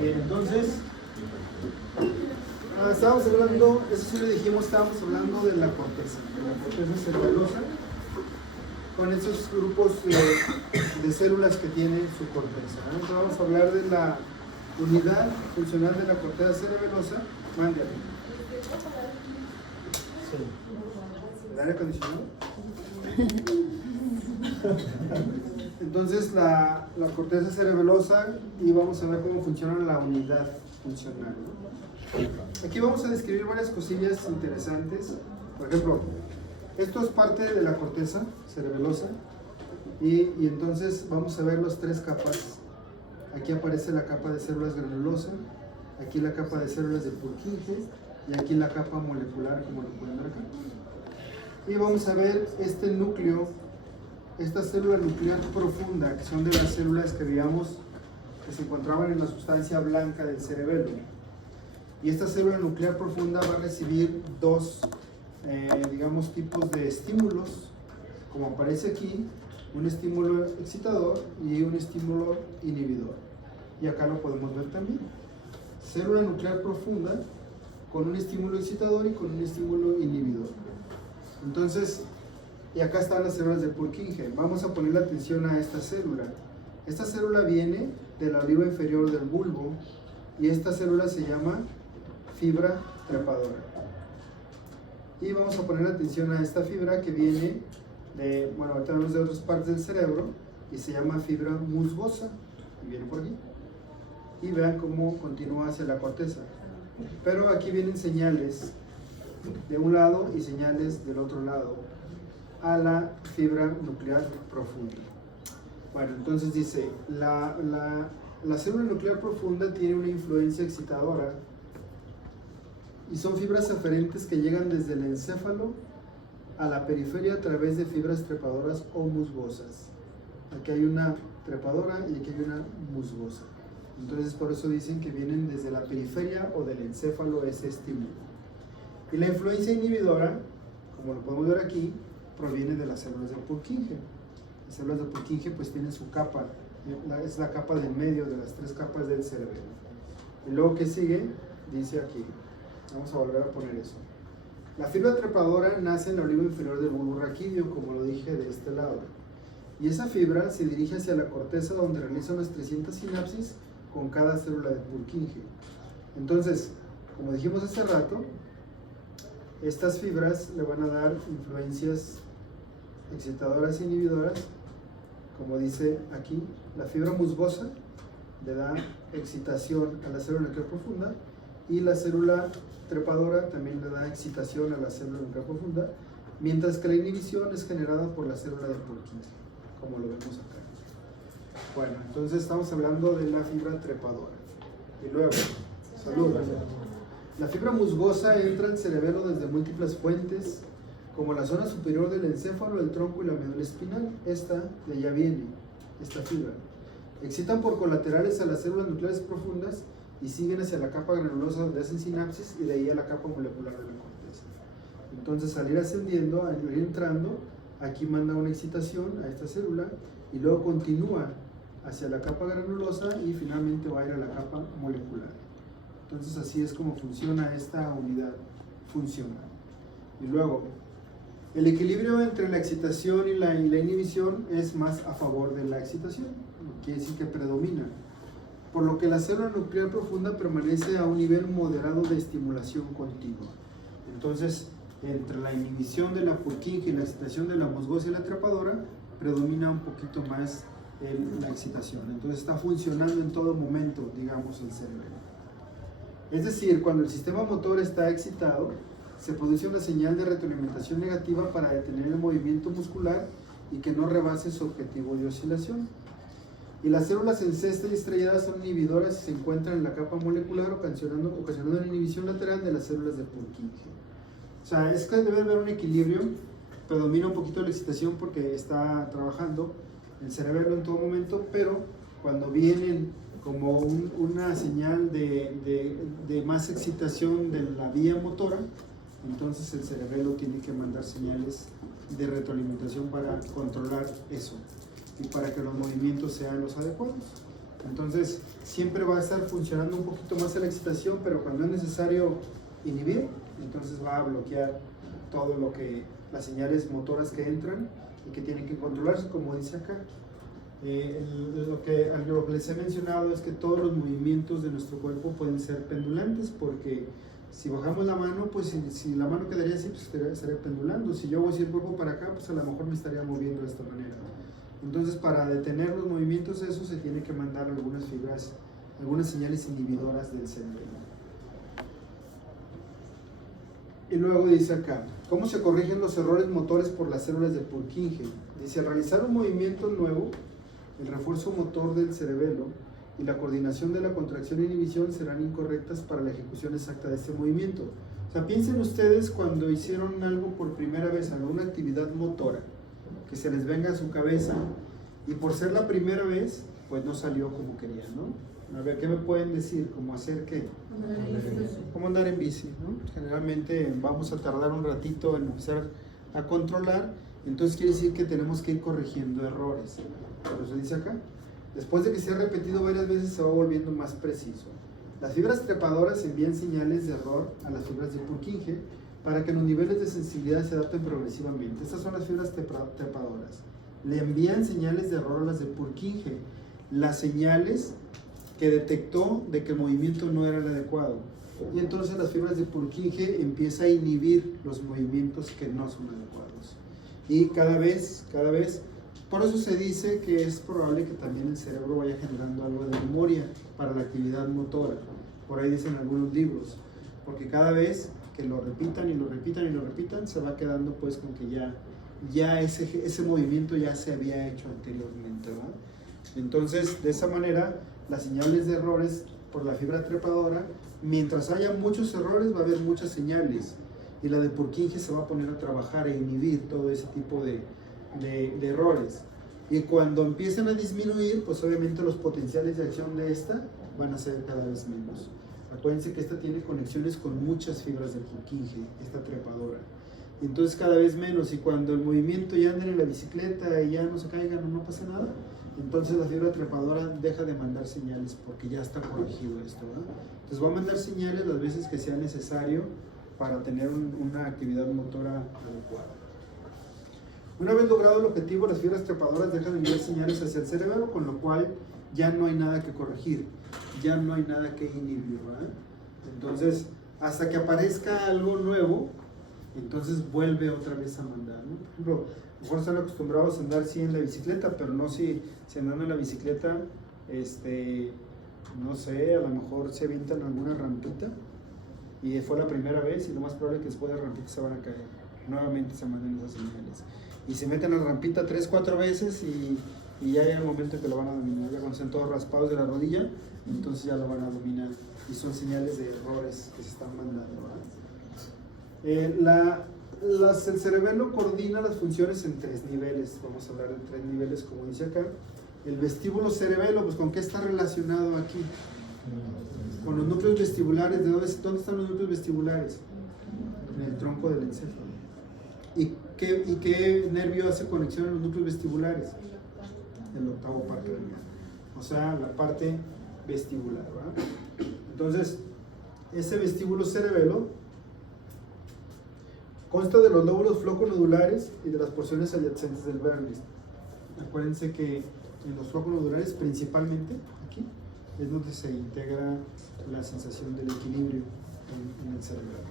Bien, entonces, estábamos hablando, eso sí le dijimos, estábamos hablando de la corteza cerebelosa, con esos grupos de células que tiene su corteza. Entonces vamos a hablar de la unidad funcional de la corteza cerebelosa. Mándale. Sí. ¿El aire acondicionado? Entonces la corteza cerebelosa, y vamos a ver cómo funciona la unidad funcional. Aquí vamos a describir varias cosillas interesantes. Por ejemplo, esto es parte de la corteza cerebelosa y entonces vamos a ver las tres capas. Aquí aparece la capa de células granulosa, aquí la capa de células de Purkinje y aquí la capa molecular, como lo pueden ver acá. Y vamos a ver este núcleo, esta célula nuclear profunda, que son de las células que veíamos que se encontraban en la sustancia blanca del cerebelo. Y esta célula nuclear profunda va a recibir dos, digamos, tipos de estímulos, como aparece aquí, un estímulo excitador y un estímulo inhibidor. Y acá lo podemos ver también. Célula nuclear profunda con un estímulo excitador y con un estímulo inhibidor. Entonces, y acá están las células de Purkinje. Vamos a poner la atención a esta célula. Esta célula viene de la oliva inferior del bulbo y esta célula se llama fibra trepadora. Y vamos a poner atención a esta fibra que viene de, bueno, ahorita hablamos de otras partes del cerebro y se llama fibra musgosa y viene por aquí. Y vean cómo continúa hacia la corteza. Pero aquí vienen señales de un lado y señales del otro lado a la fibra nuclear profunda. Bueno, entonces dice, la célula nuclear profunda tiene una influencia excitadora y son fibras aferentes que llegan desde el encéfalo a la periferia a través de fibras trepadoras o musgosas. Aquí hay una trepadora y aquí hay una musgosa. Entonces por eso dicen que vienen desde la periferia o del encéfalo ese estímulo. Y la influencia inhibidora, como lo podemos ver aquí, proviene de las células de Purkinje. Las células de Purkinje pues tienen su capa, es la capa del medio de las tres capas del cerebro. Y luego que sigue, dice aquí, vamos a volver a poner eso. La fibra trepadora nace en la oliva inferior del bulbo raquídeo, como lo dije de este lado. Y esa fibra se dirige hacia la corteza donde realiza unas 300 sinapsis con cada célula de Purkinje. Entonces, como dijimos hace rato, estas fibras le van a dar influencias excitadoras e inhibidoras, como dice aquí. La fibra musgosa le da excitación a la célula nuclear profunda y la célula trepadora también le da excitación a la célula nuclear profunda, mientras que la inhibición es generada por la célula de Purkinje, como lo vemos acá. Bueno, entonces estamos hablando de la fibra trepadora. Y luego, saludos. La fibra musgosa entra al cerebelo desde múltiples fuentes, como la zona superior del encéfalo, el tronco y la médula espinal. Esta de allá viene, esta fibra. Excitan por colaterales a las células nucleares profundas y siguen hacia la capa granulosa donde hacen sinapsis y de ahí a la capa molecular de la corteza. Entonces, al ir ascendiendo, al ir entrando, aquí manda una excitación a esta célula y luego continúa hacia la capa granulosa y finalmente va a ir a la capa molecular. Entonces así es como funciona esta unidad funcional. Y luego, el equilibrio entre la excitación y la inhibición es más a favor de la excitación, quiere decir que predomina, por lo que la célula nuclear profunda permanece a un nivel moderado de estimulación continua. Entonces, entre la inhibición de la Purkinje y la excitación de la musgosa y la trepadora, predomina un poquito más la excitación. Entonces está funcionando en todo momento, digamos, el cerebro. Es decir, cuando el sistema motor está excitado, se produce una señal de retroalimentación negativa para detener el movimiento muscular y que no rebase su objetivo de oscilación. Y las células en cesta y estrelladas son inhibidoras y se encuentran en la capa molecular, ocasionando una inhibición lateral de las células de Purkinje. O sea, es que debe haber un equilibrio, predomina un poquito la excitación porque está trabajando el cerebelo en todo momento, pero cuando vienen como una señal de más excitación de la vía motora, entonces el cerebelo tiene que mandar señales de retroalimentación para controlar eso y para que los movimientos sean los adecuados. Entonces, siempre va a estar funcionando un poquito más la excitación, pero cuando es necesario inhibir, entonces va a bloquear todo lo que, las señales motoras que entran y que tienen que controlarse, como dice acá. Lo que les he mencionado es que todos los movimientos de nuestro cuerpo pueden ser pendulantes, porque si bajamos la mano, pues si la mano quedaría así, pues estaría pendulando. Si yo hago así el cuerpo para acá, pues a lo mejor me estaría moviendo de esta manera. Entonces, para detener los movimientos esos, se tiene que mandar algunas fibras, algunas señales inhibidoras del cerebro. Y luego dice acá, ¿cómo se corrigen los errores motores por las células de Purkinje? Dice, al realizar un movimiento nuevo, el refuerzo motor del cerebelo y la coordinación de la contracción e inhibición serán incorrectas para la ejecución exacta de este movimiento. O sea, piensen ustedes cuando hicieron algo por primera vez, alguna actividad motora, que se les venga a su cabeza, y por ser la primera vez, pues no salió como querían, ¿no? A ver, ¿qué me pueden decir? ¿Cómo hacer qué? ¿Cómo andar en bici? ¿No? Generalmente vamos a tardar un ratito en empezar a controlar, entonces quiere decir que tenemos que ir corrigiendo errores. Por eso dice acá, después de que se ha repetido varias veces se va volviendo más preciso. Las fibras trepadoras envían señales de error a las fibras de Purkinje para que los niveles de sensibilidad se adapten progresivamente. Estas son las fibras trepadoras. Le envían señales de error a las de Purkinje, las señales que detectó de que el movimiento no era el adecuado. Y entonces las fibras de Purkinje empiezan a inhibir los movimientos que no son adecuados. Y cada vez, por eso se dice que es probable que también el cerebro vaya generando algo de memoria para la actividad motora. Por ahí dicen algunos libros. Porque cada vez que lo repitan y lo repitan y lo repitan, se va quedando pues con que ya ese movimiento ya se había hecho anteriormente, ¿verdad? Entonces, de esa manera, las señales de errores por la fibra trepadora, mientras haya muchos errores va a haber muchas señales, y la de Purkinje se va a poner a trabajar e inhibir todo ese tipo de errores. Y cuando empiecen a disminuir, pues obviamente los potenciales de acción de esta van a ser cada vez menos. Acuérdense que esta tiene conexiones con muchas fibras de Purkinje, esta trepadora. Y entonces cada vez menos, y cuando el movimiento ya ande en la bicicleta y ya no se caigan o no pasa nada, entonces la fibra trepadora deja de mandar señales porque ya está corregido esto, ¿verdad? Entonces va a mandar señales las veces que sea necesario para tener una actividad motora adecuada. Una vez logrado el objetivo, las fibras trepadoras dejan de enviar señales hacia el cerebro, con lo cual ya no hay nada que corregir, ya no hay nada que inhibir, ¿verdad? Entonces, hasta que aparezca algo nuevo, entonces vuelve otra vez a mandar, ¿no? Por ejemplo, a lo mejor están acostumbrados a andar sí en la bicicleta, pero no si andando en la bicicleta, no sé, a lo mejor se avientan alguna rampita y fue la primera vez y lo más probable es que después de la rampita se van a caer. Nuevamente se mandan esas señales. Y se meten a la rampita 3-4 veces y ya hay un momento que lo van a dominar. Ya cuando estén todos raspados de la rodilla, entonces ya lo van a dominar. Y son señales de errores que se están mandando, ¿verdad? El cerebelo coordina las funciones en 3 niveles. Vamos a hablar de 3 niveles, como dice acá. El vestíbulo cerebelo, pues ¿con qué está relacionado aquí? Con los núcleos vestibulares. ¿Dónde están los núcleos vestibulares? En el tronco del encéfalo. ¿Y qué nervio hace conexión a los núcleos vestibulares? El octavo par craneal. O sea, la parte vestibular, ¿verdad? Entonces, ese vestíbulo cerebelo consta de los lóbulos floconodulares y de las porciones adyacentes del vértice. Acuérdense que en los floconodulares, principalmente aquí, es donde se integra la sensación del equilibrio en el cerebro.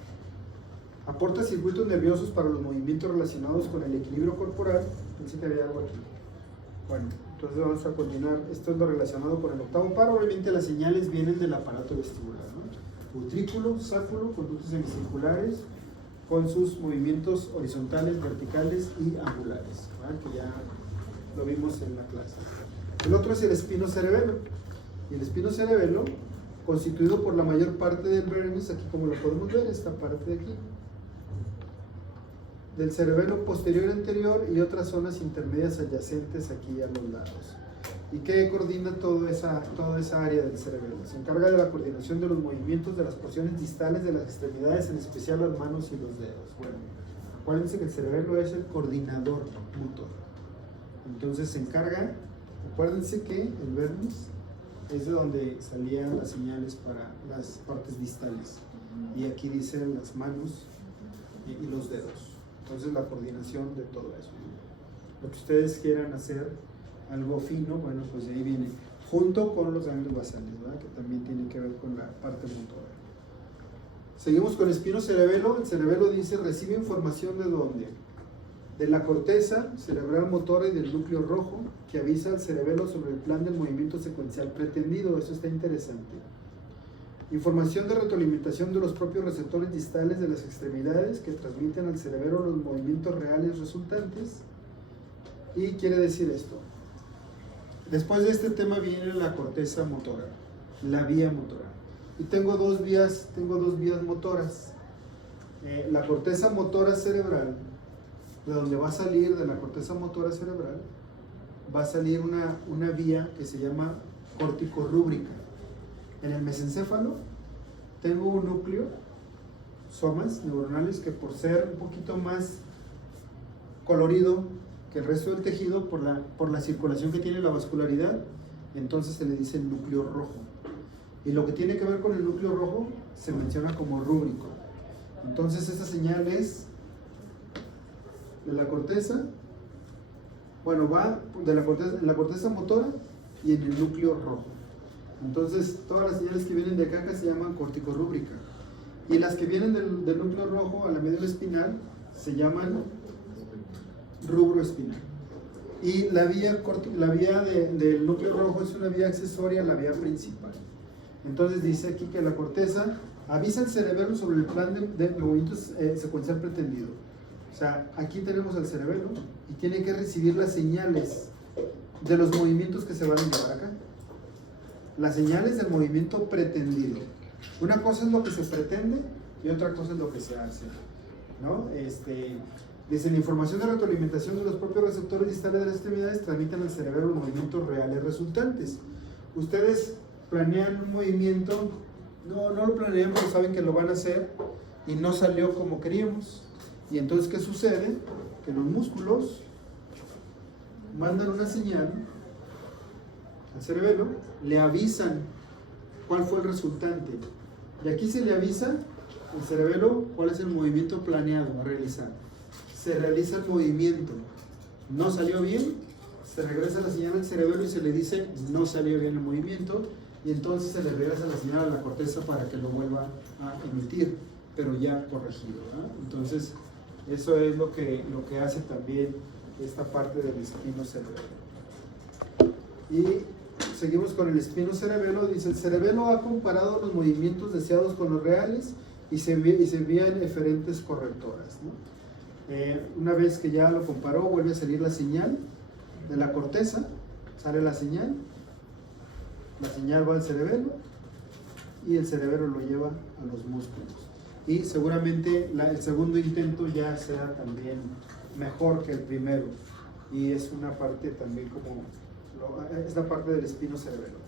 Aporta circuitos nerviosos para los movimientos relacionados con el equilibrio corporal. Pensé que había algo aquí. Bueno, entonces vamos a continuar. Esto es lo relacionado con el octavo par. Obviamente las señales vienen del aparato vestibular, ¿no? Utrículo, sáculo, conductos semicirculares, con sus movimientos horizontales, verticales y angulares, ¿verdad? Que ya lo vimos en la clase. El otro es el espinocerebelo. Y el espinocerebelo, constituido por la mayor parte del vértice, aquí como lo podemos ver, esta parte de aquí, del cerebelo posterior y anterior, y otras zonas intermedias adyacentes aquí a los lados. ¿Y qué coordina toda esa área del cerebelo? Se encarga de la coordinación de los movimientos de las porciones distales de las extremidades, en especial las manos y los dedos. Bueno, acuérdense que el cerebelo es el coordinador motor. Entonces se encarga, acuérdense que el vértice es de donde salían las señales para las partes distales. Y aquí dicen las manos y los dedos. Entonces la coordinación de todo eso, ¿no? Lo que ustedes quieran hacer, algo fino, bueno, pues de ahí viene, junto con los ganglios basales, ¿verdad? Que también tiene que ver con la parte motora. Seguimos con el espinocerebelo. El cerebelo dice, recibe información de ¿dónde? De la corteza cerebral motora y del núcleo rojo, que avisa al cerebelo sobre el plan del movimiento secuencial pretendido. Eso está interesante. Información de retroalimentación de los propios receptores distales de las extremidades que transmiten al cerebelo los movimientos reales resultantes. Y quiere decir esto. Después de este tema viene la corteza motora, la vía motora. Y tengo dos vías motoras. La corteza motora cerebral, de donde va a salir, de la corteza motora cerebral, va a salir una vía que se llama corticorrúbrica. En el mesencéfalo tengo un núcleo, somas neuronales, que por ser un poquito más colorido que el resto del tejido, por la circulación que tiene la vascularidad, entonces se le dice el núcleo rojo. Y lo que tiene que ver con el núcleo rojo se menciona como rúbrico. Entonces esta señal es de la corteza, bueno, va de la corteza motora y en el núcleo rojo. Entonces todas las señales que vienen de acá se llaman corticorrúbrica. Y las que vienen del núcleo rojo a la médula espinal se llaman rubro espinal. Y la vía del núcleo rojo es una vía accesoria a la vía principal. Entonces dice aquí que la corteza avisa al cerebelo sobre el plan de movimientos secuencial pretendido. O sea, aquí tenemos al cerebelo y tiene que recibir las señales de los movimientos que se van a llevar acá. Las señales del movimiento pretendido. Una cosa es lo que se pretende y otra cosa es lo que se hace, ¿no? Desde la información de retroalimentación de los propios receptores distales de las extremidades transmiten al cerebro los movimientos reales resultantes. Ustedes planean un movimiento, no lo planean, pero saben que lo van a hacer y no salió como queríamos. Y entonces, ¿qué sucede? Que los músculos mandan una señal al cerebelo, le avisan cuál fue el resultante. Y aquí se le avisa al cerebelo cuál es el movimiento planeado a realizar. Se realiza el movimiento, no salió bien, se regresa la señal al cerebelo y se le dice no salió bien el movimiento, y entonces se le regresa la señal a la corteza para que lo vuelva a emitir, pero ya corregido, ¿no? Entonces eso es lo que hace también esta parte del espinocerebelo. Y seguimos con el espinocerebelo. Dice, el cerebelo ha comparado los movimientos deseados con los reales y se envían eferentes correctoras, ¿no? Una vez que ya lo comparó, vuelve a salir la señal de la corteza, sale la señal va al cerebelo y el cerebelo lo lleva a los músculos. Y seguramente el segundo intento ya sea también mejor que el primero, y es una parte también es la parte del espinocerebelo.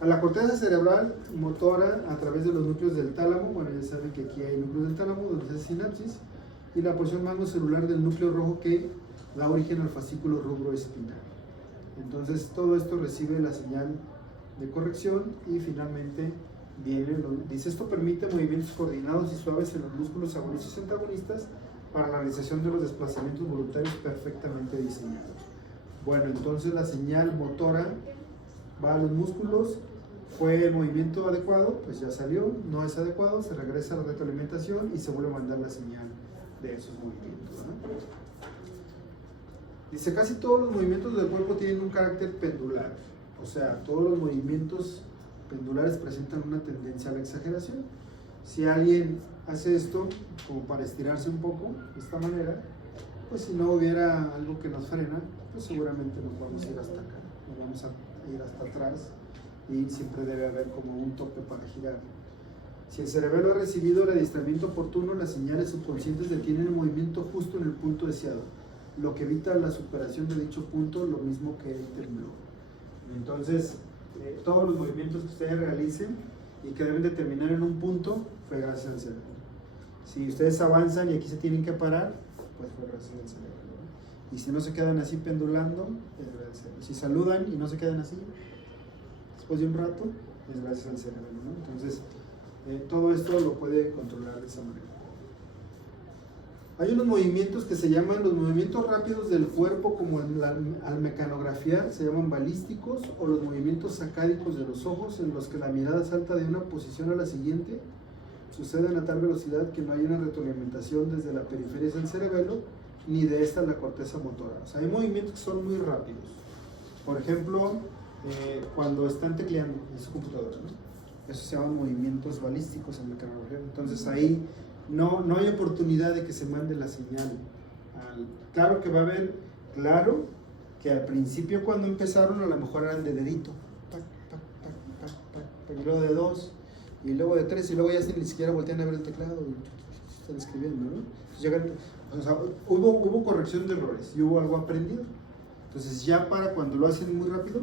A la corteza cerebral motora a través de los núcleos del tálamo, bueno, ya saben que aquí hay núcleos del tálamo donde se hace sinapsis, y la porción magnocelular del núcleo rojo que da origen al fascículo rubroespinal. Entonces todo esto recibe la señal de corrección y finalmente dice, esto permite movimientos coordinados y suaves en los músculos agonistas y antagonistas para la realización de los desplazamientos voluntarios perfectamente diseñados. Bueno, entonces la señal motora va a los músculos, fue el movimiento adecuado, pues ya salió, no es adecuado, se regresa a la retroalimentación y se vuelve a mandar la señal de esos movimientos, ¿no? Dice, casi todos los movimientos del cuerpo tienen un carácter pendular, o sea, todos los movimientos pendulares presentan una tendencia a la exageración. Si alguien hace esto como para estirarse un poco, de esta manera, pues si no hubiera algo que nos frena, pues seguramente nos vamos a ir hasta acá, nos vamos a ir hasta atrás, y siempre debe haber como un tope para girar. Si el cerebelo ha recibido el adiestramiento oportuno, las señales subconscientes detienen el movimiento justo en el punto deseado, lo que evita la superación de dicho punto, lo mismo que el temblor. Entonces, todos los movimientos que ustedes realicen y que deben de terminar en un punto, fue gracias al cerebro. Si ustedes avanzan y aquí se tienen que parar, pues fue gracias al cerebro, ¿no? Y si no se quedan así pendulando, es gracias al cerebro. Si saludan y no se quedan así, es después de un rato, es gracias al cerebelo, ¿no? Entonces, todo esto lo puede controlar de esa manera. Hay unos movimientos que se llaman los movimientos rápidos del cuerpo, como al mecanografiar, se llaman balísticos, o los movimientos sacádicos de los ojos, en los que la mirada salta de una posición a la siguiente, suceden a tal velocidad que no hay una retroalimentación desde la periferia del cerebelo, ni de esta a la corteza motora. O sea, hay movimientos que son muy rápidos. Por ejemplo, cuando están tecleando en su computadora, ¿no? Eso se llaman movimientos balísticos en mecanografía. Entonces ahí no hay oportunidad de que se mande la señal. Claro que va a haber, claro que al principio cuando empezaron a lo mejor eran de dedito, y luego de 2, y luego de 3, y luego ya ni siquiera voltean a ver el teclado y están escribiendo, ¿no? O sea, hubo corrección de errores y hubo algo aprendido. Entonces ya para cuando lo hacen muy rápido,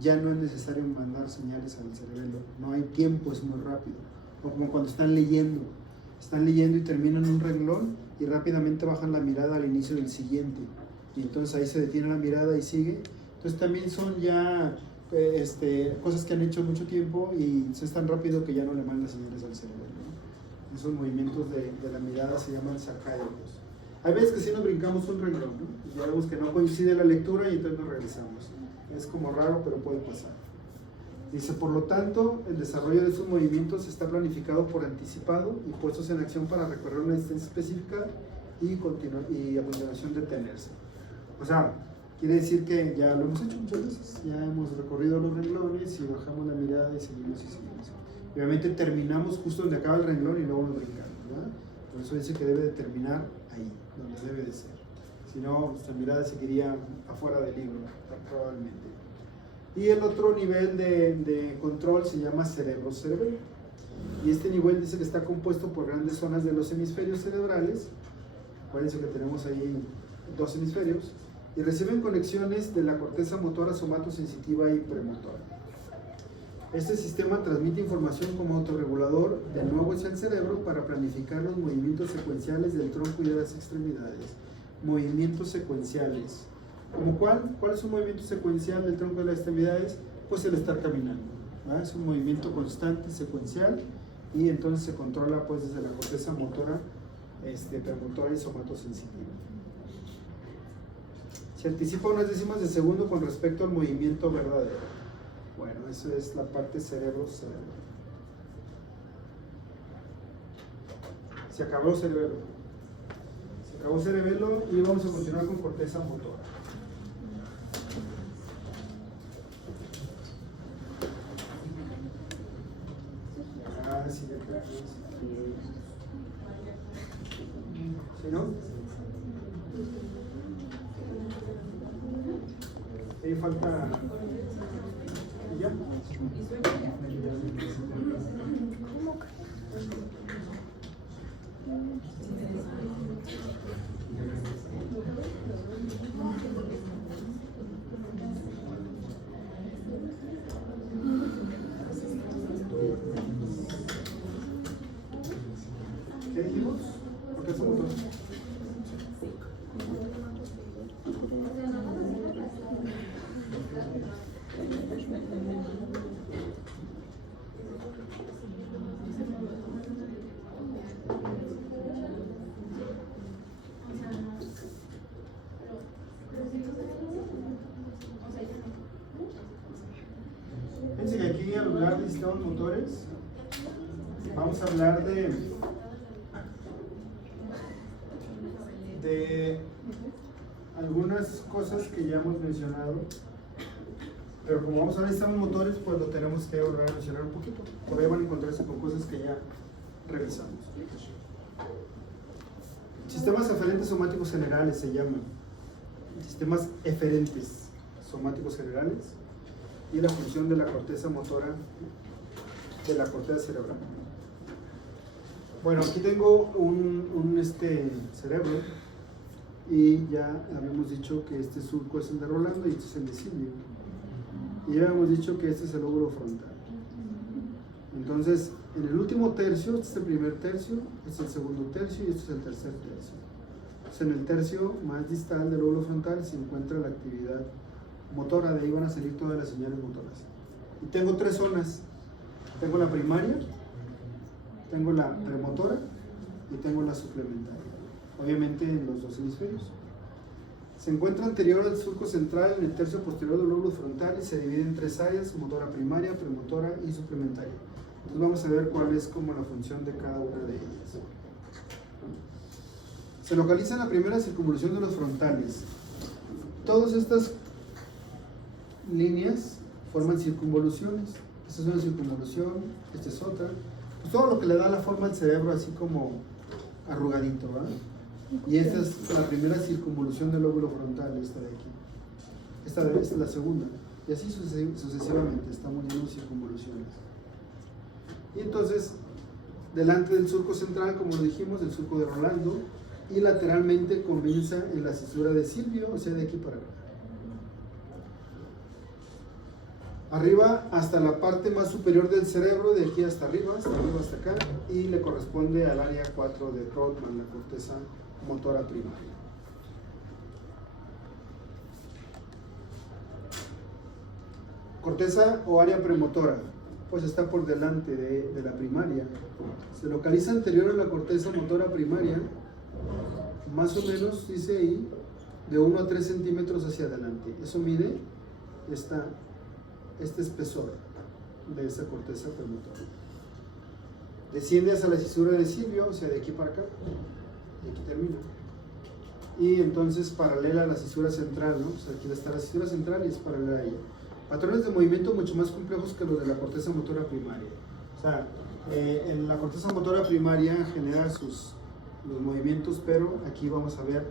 ya no es necesario mandar señales al cerebelo, no hay tiempo, es muy rápido. O como cuando están leyendo y terminan un renglón y rápidamente bajan la mirada al inicio del siguiente, y entonces ahí se detiene la mirada y sigue. Entonces también son ya cosas que han hecho mucho tiempo y es tan rápido que ya no le mandan señales al cerebelo, ¿no? Esos movimientos de la mirada se llaman sacádicos. Hay veces que sí nos brincamos un renglón, ¿no? Ya vemos que no coincide la lectura y entonces nos regresamos. Es como raro, pero puede pasar. Dice, por lo tanto, el desarrollo de estos movimientos está planificado por anticipado y puestos en acción para recorrer una distancia específica y a continuación detenerse. O sea, quiere decir que ya lo hemos hecho muchas veces, ya hemos recorrido los renglones y bajamos la mirada y seguimos. Obviamente terminamos justo donde acaba el renglón y luego nos brincamos, ¿verdad? Por eso dice que debe de terminar ahí, donde debe de ser. Si no, nuestra mirada seguiría afuera del libro, probablemente. Y el otro nivel de control se llama cerebro-cerebelo. Y este nivel dice que está compuesto por grandes zonas de los hemisferios cerebrales. Acuérdense que tenemos ahí 2 hemisferios. Y reciben conexiones de la corteza motora, somatosensitiva y premotora. Este sistema transmite información como autorregulador de nuevo hacia el cerebro para planificar los movimientos secuenciales del tronco y de las extremidades. Movimientos secuenciales. ¿Como cuál? ¿Cuál es un movimiento secuencial del tronco de las extremidades? Pues el estar caminando, ¿verdad? Es un movimiento constante, secuencial, y entonces se controla pues desde la corteza motora, premotora y somatosensitiva. Se anticipa unas décimas de segundo con respecto al movimiento verdadero. Bueno, eso es la parte cerebro-cerebelo. Se acabó cerebelo. Se acabó cerebelo y vamos a continuar con corteza motora. ¿Sí, no? Ahí falta... ¿Y ya? ¿Qué dijimos? ¿Por qué somos dos? Fíjense que aquí al hablar de sistemas motores vamos a hablar de algunas cosas que ya hemos mencionado, pero como vamos a ver sistemas motores, pues lo tenemos que volver a mencionar un poquito. Por ahí van a encontrarse con cosas que ya revisamos. Sistemas eferentes somáticos generales se llaman. Sistemas eferentes somáticos generales y la función de la corteza motora de la corteza cerebral. Bueno, aquí tengo un cerebro y ya habíamos dicho que este surco es el de Rolando y este es el de Silvio. Y ya habíamos dicho que este es el lóbulo frontal. Entonces, en el último tercio, este es el primer tercio, este es el segundo tercio y este es el tercer tercio. Entonces, en el tercio más distal del lóbulo frontal se encuentra la actividad motora, de ahí van a salir todas las señales motoras. Y tengo tres zonas. Tengo la primaria, tengo la premotora y tengo la suplementaria. Obviamente en los dos hemisferios. Se encuentra anterior al surco central en el tercio posterior del lóbulo frontal y se divide en tres áreas: motora primaria, premotora y suplementaria. Entonces vamos a ver cuál es como la función de cada una de ellas. Se localiza en la primera circunvolución de los frontales. Todas estas líneas forman circunvoluciones. Esta es una circunvolución, esta es otra. Pues todo lo que le da la forma al cerebro así como arrugadito, ¿verdad? Y esta es la primera circunvolución del lóbulo frontal, esta de aquí. Esta es la segunda. Y así sucesivamente, estamos llenos de circunvoluciones. Y entonces, delante del surco central, como lo dijimos, el surco de Rolando, y lateralmente comienza en la cisura de Silvio, o sea, de aquí para acá. Arriba hasta la parte más superior del cerebro, de aquí hasta arriba hasta acá, y le corresponde al área 4 de Rothman, la corteza motora primaria. Corteza o área premotora, pues está por delante de la primaria. Se localiza anterior a la corteza motora primaria, más o menos, dice ahí, de 1 a 3 centímetros hacia adelante. Eso mide este espesor de esa corteza premotora. Desciende hacia la cisura de Silvio, o sea, de aquí para acá, y aquí termina. Y entonces paralela a la cisura central, ¿no? O sea, aquí está la cisura central y es paralela a ella. Patrones de movimiento mucho más complejos que los de la corteza motora primaria. O sea, en la corteza motora primaria genera los movimientos, pero aquí vamos a ver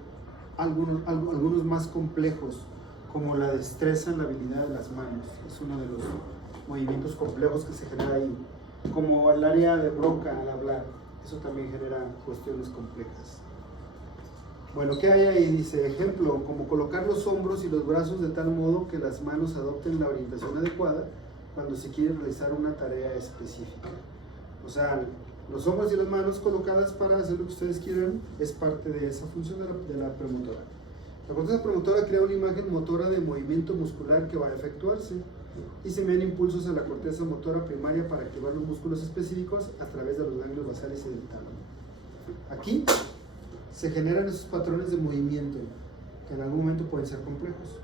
algunos más complejos, como la destreza en la habilidad de las manos. Es uno de los movimientos complejos que se genera ahí. Como el área de Broca al hablar, eso también genera cuestiones complejas. Bueno, ¿qué hay ahí? Dice, ejemplo, como colocar los hombros y los brazos de tal modo que las manos adopten la orientación adecuada cuando se quiere realizar una tarea específica. O sea, los hombros y las manos colocadas para hacer lo que ustedes quieran es parte de esa función de la premotora. La corteza premotora crea una imagen motora de movimiento muscular que va a efectuarse y se envían impulsos a la corteza motora primaria para activar los músculos específicos a través de los ganglios basales y del tálamo. Aquí se generan esos patrones de movimiento que en algún momento pueden ser complejos.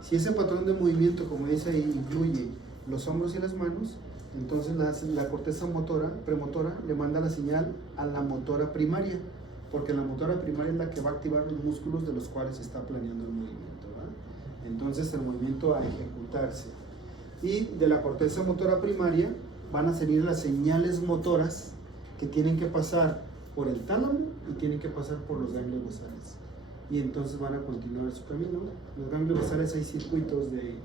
Si ese patrón de movimiento, como dice ahí, incluye los hombros y las manos, entonces la corteza premotora le manda la señal a la motora primaria, porque la motora primaria es la que va a activar los músculos de los cuales se está planeando el movimiento, ¿verdad? Entonces el movimiento a ejecutarse. Y de la corteza motora primaria van a salir las señales motoras que tienen que pasar por el tálamo y tienen que pasar por los ganglios basales. Y entonces van a continuar su camino. Los ganglios basales, hay circuitos de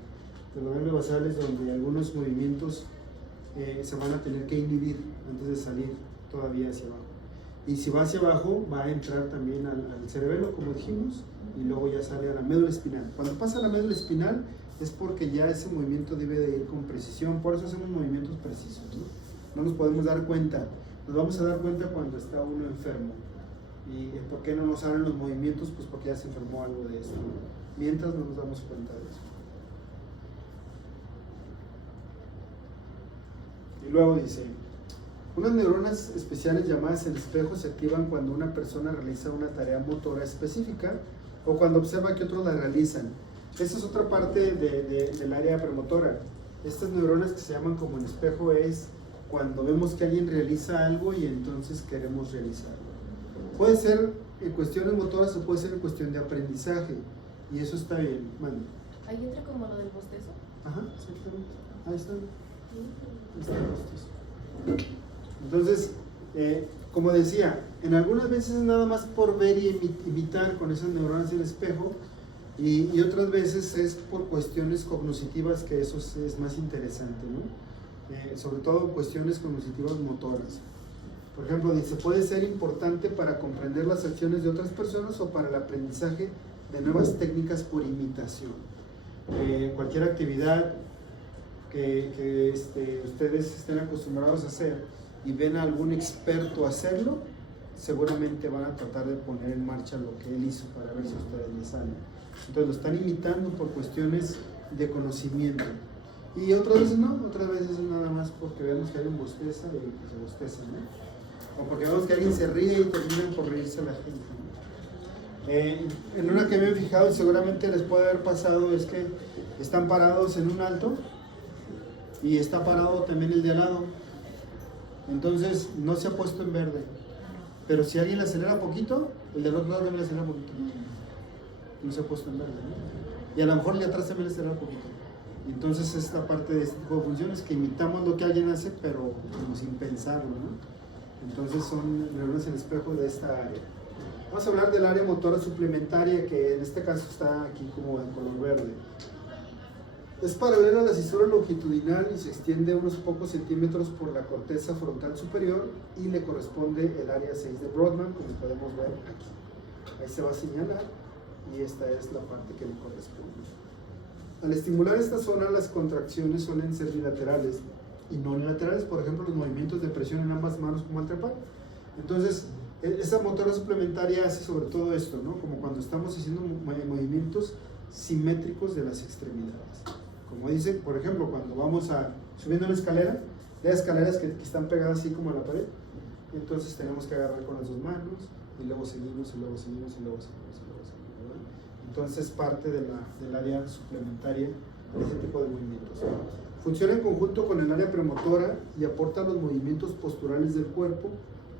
los ganglios basales donde algunos movimientos se van a tener que inhibir antes de salir todavía hacia abajo. Y si va hacia abajo, va a entrar también al cerebelo, como dijimos, y luego ya sale a la médula espinal. Cuando pasa a la médula espinal es porque ya ese movimiento debe de ir con precisión, por eso hacemos movimientos precisos, ¿no? No nos podemos dar cuenta, nos vamos a dar cuenta cuando está uno enfermo. ¿Y por qué no nos salen los movimientos? Pues porque ya se enfermó algo de esto, ¿no? Mientras no nos damos cuenta de eso. Y luego dice, unas neuronas especiales llamadas el espejo se activan cuando una persona realiza una tarea motora específica o cuando observa que otros la realizan. Esa es otra parte del área premotora. Estas neuronas que se llaman como el espejo es cuando vemos que alguien realiza algo y entonces queremos realizarlo. Puede ser en cuestiones motoras o puede ser en cuestión de aprendizaje, y eso está bien. Bueno. ¿Ahí entra como lo del bostezo? Ajá, exactamente. Ahí está. Ahí está el bostezo. Entonces, como decía, en algunas veces es nada más por ver y imitar con esas neuronas del espejo, y otras veces es por cuestiones cognitivas, que eso es más interesante, ¿no? Sobre todo cuestiones cognitivas motoras. Por ejemplo, dice, puede ser importante para comprender las acciones de otras personas o para el aprendizaje de nuevas técnicas por imitación. Cualquier actividad que ustedes estén acostumbrados a hacer y ven a algún experto hacerlo, seguramente van a tratar de poner en marcha lo que él hizo para ver si a ustedes les sale. Entonces lo están imitando por cuestiones de conocimiento. Y otras veces no, otras veces nada más porque vemos que alguien bosteza y que se bosteza, ¿no? O porque vemos que alguien se ríe y terminan por reírse la gente, ¿no? En una que me he fijado y seguramente les puede haber pasado es que están parados en un alto y está parado también el de al lado. Entonces no se ha puesto en verde. Pero si alguien le acelera poquito, el del otro lado también le acelera poquito. No se ha puesto en verde, ¿no? Y a lo mejor el de atrás también le acelera poquito. Entonces es la parte de este tipo de funciones que imitamos lo que alguien hace, pero como sin pensarlo, ¿no? Entonces son neuronas en espejo de esta área. Vamos a hablar del área motora suplementaria, que en este caso está aquí como en color verde. Es paralela a la cisura longitudinal y se extiende unos pocos centímetros por la corteza frontal superior y le corresponde el área 6 de Brodmann, como podemos ver aquí. Ahí se va a señalar y esta es la parte que le corresponde. Al estimular esta zona, las contracciones suelen ser bilaterales y no unilaterales, por ejemplo, los movimientos de presión en ambas manos como al trepar. Entonces, esa motora suplementaria hace sobre todo esto, ¿no? Como cuando estamos haciendo movimientos simétricos de las extremidades. Como dice, por ejemplo, cuando vamos subiendo una escalera, hay escaleras que están pegadas así como a la pared, entonces tenemos que agarrar con las dos manos y luego seguimos y luego seguimos y luego seguimos y luego seguimos, ¿verdad? Entonces parte del área suplementaria de ese tipo de movimientos. Funciona en conjunto con el área premotora y aporta los movimientos posturales del cuerpo,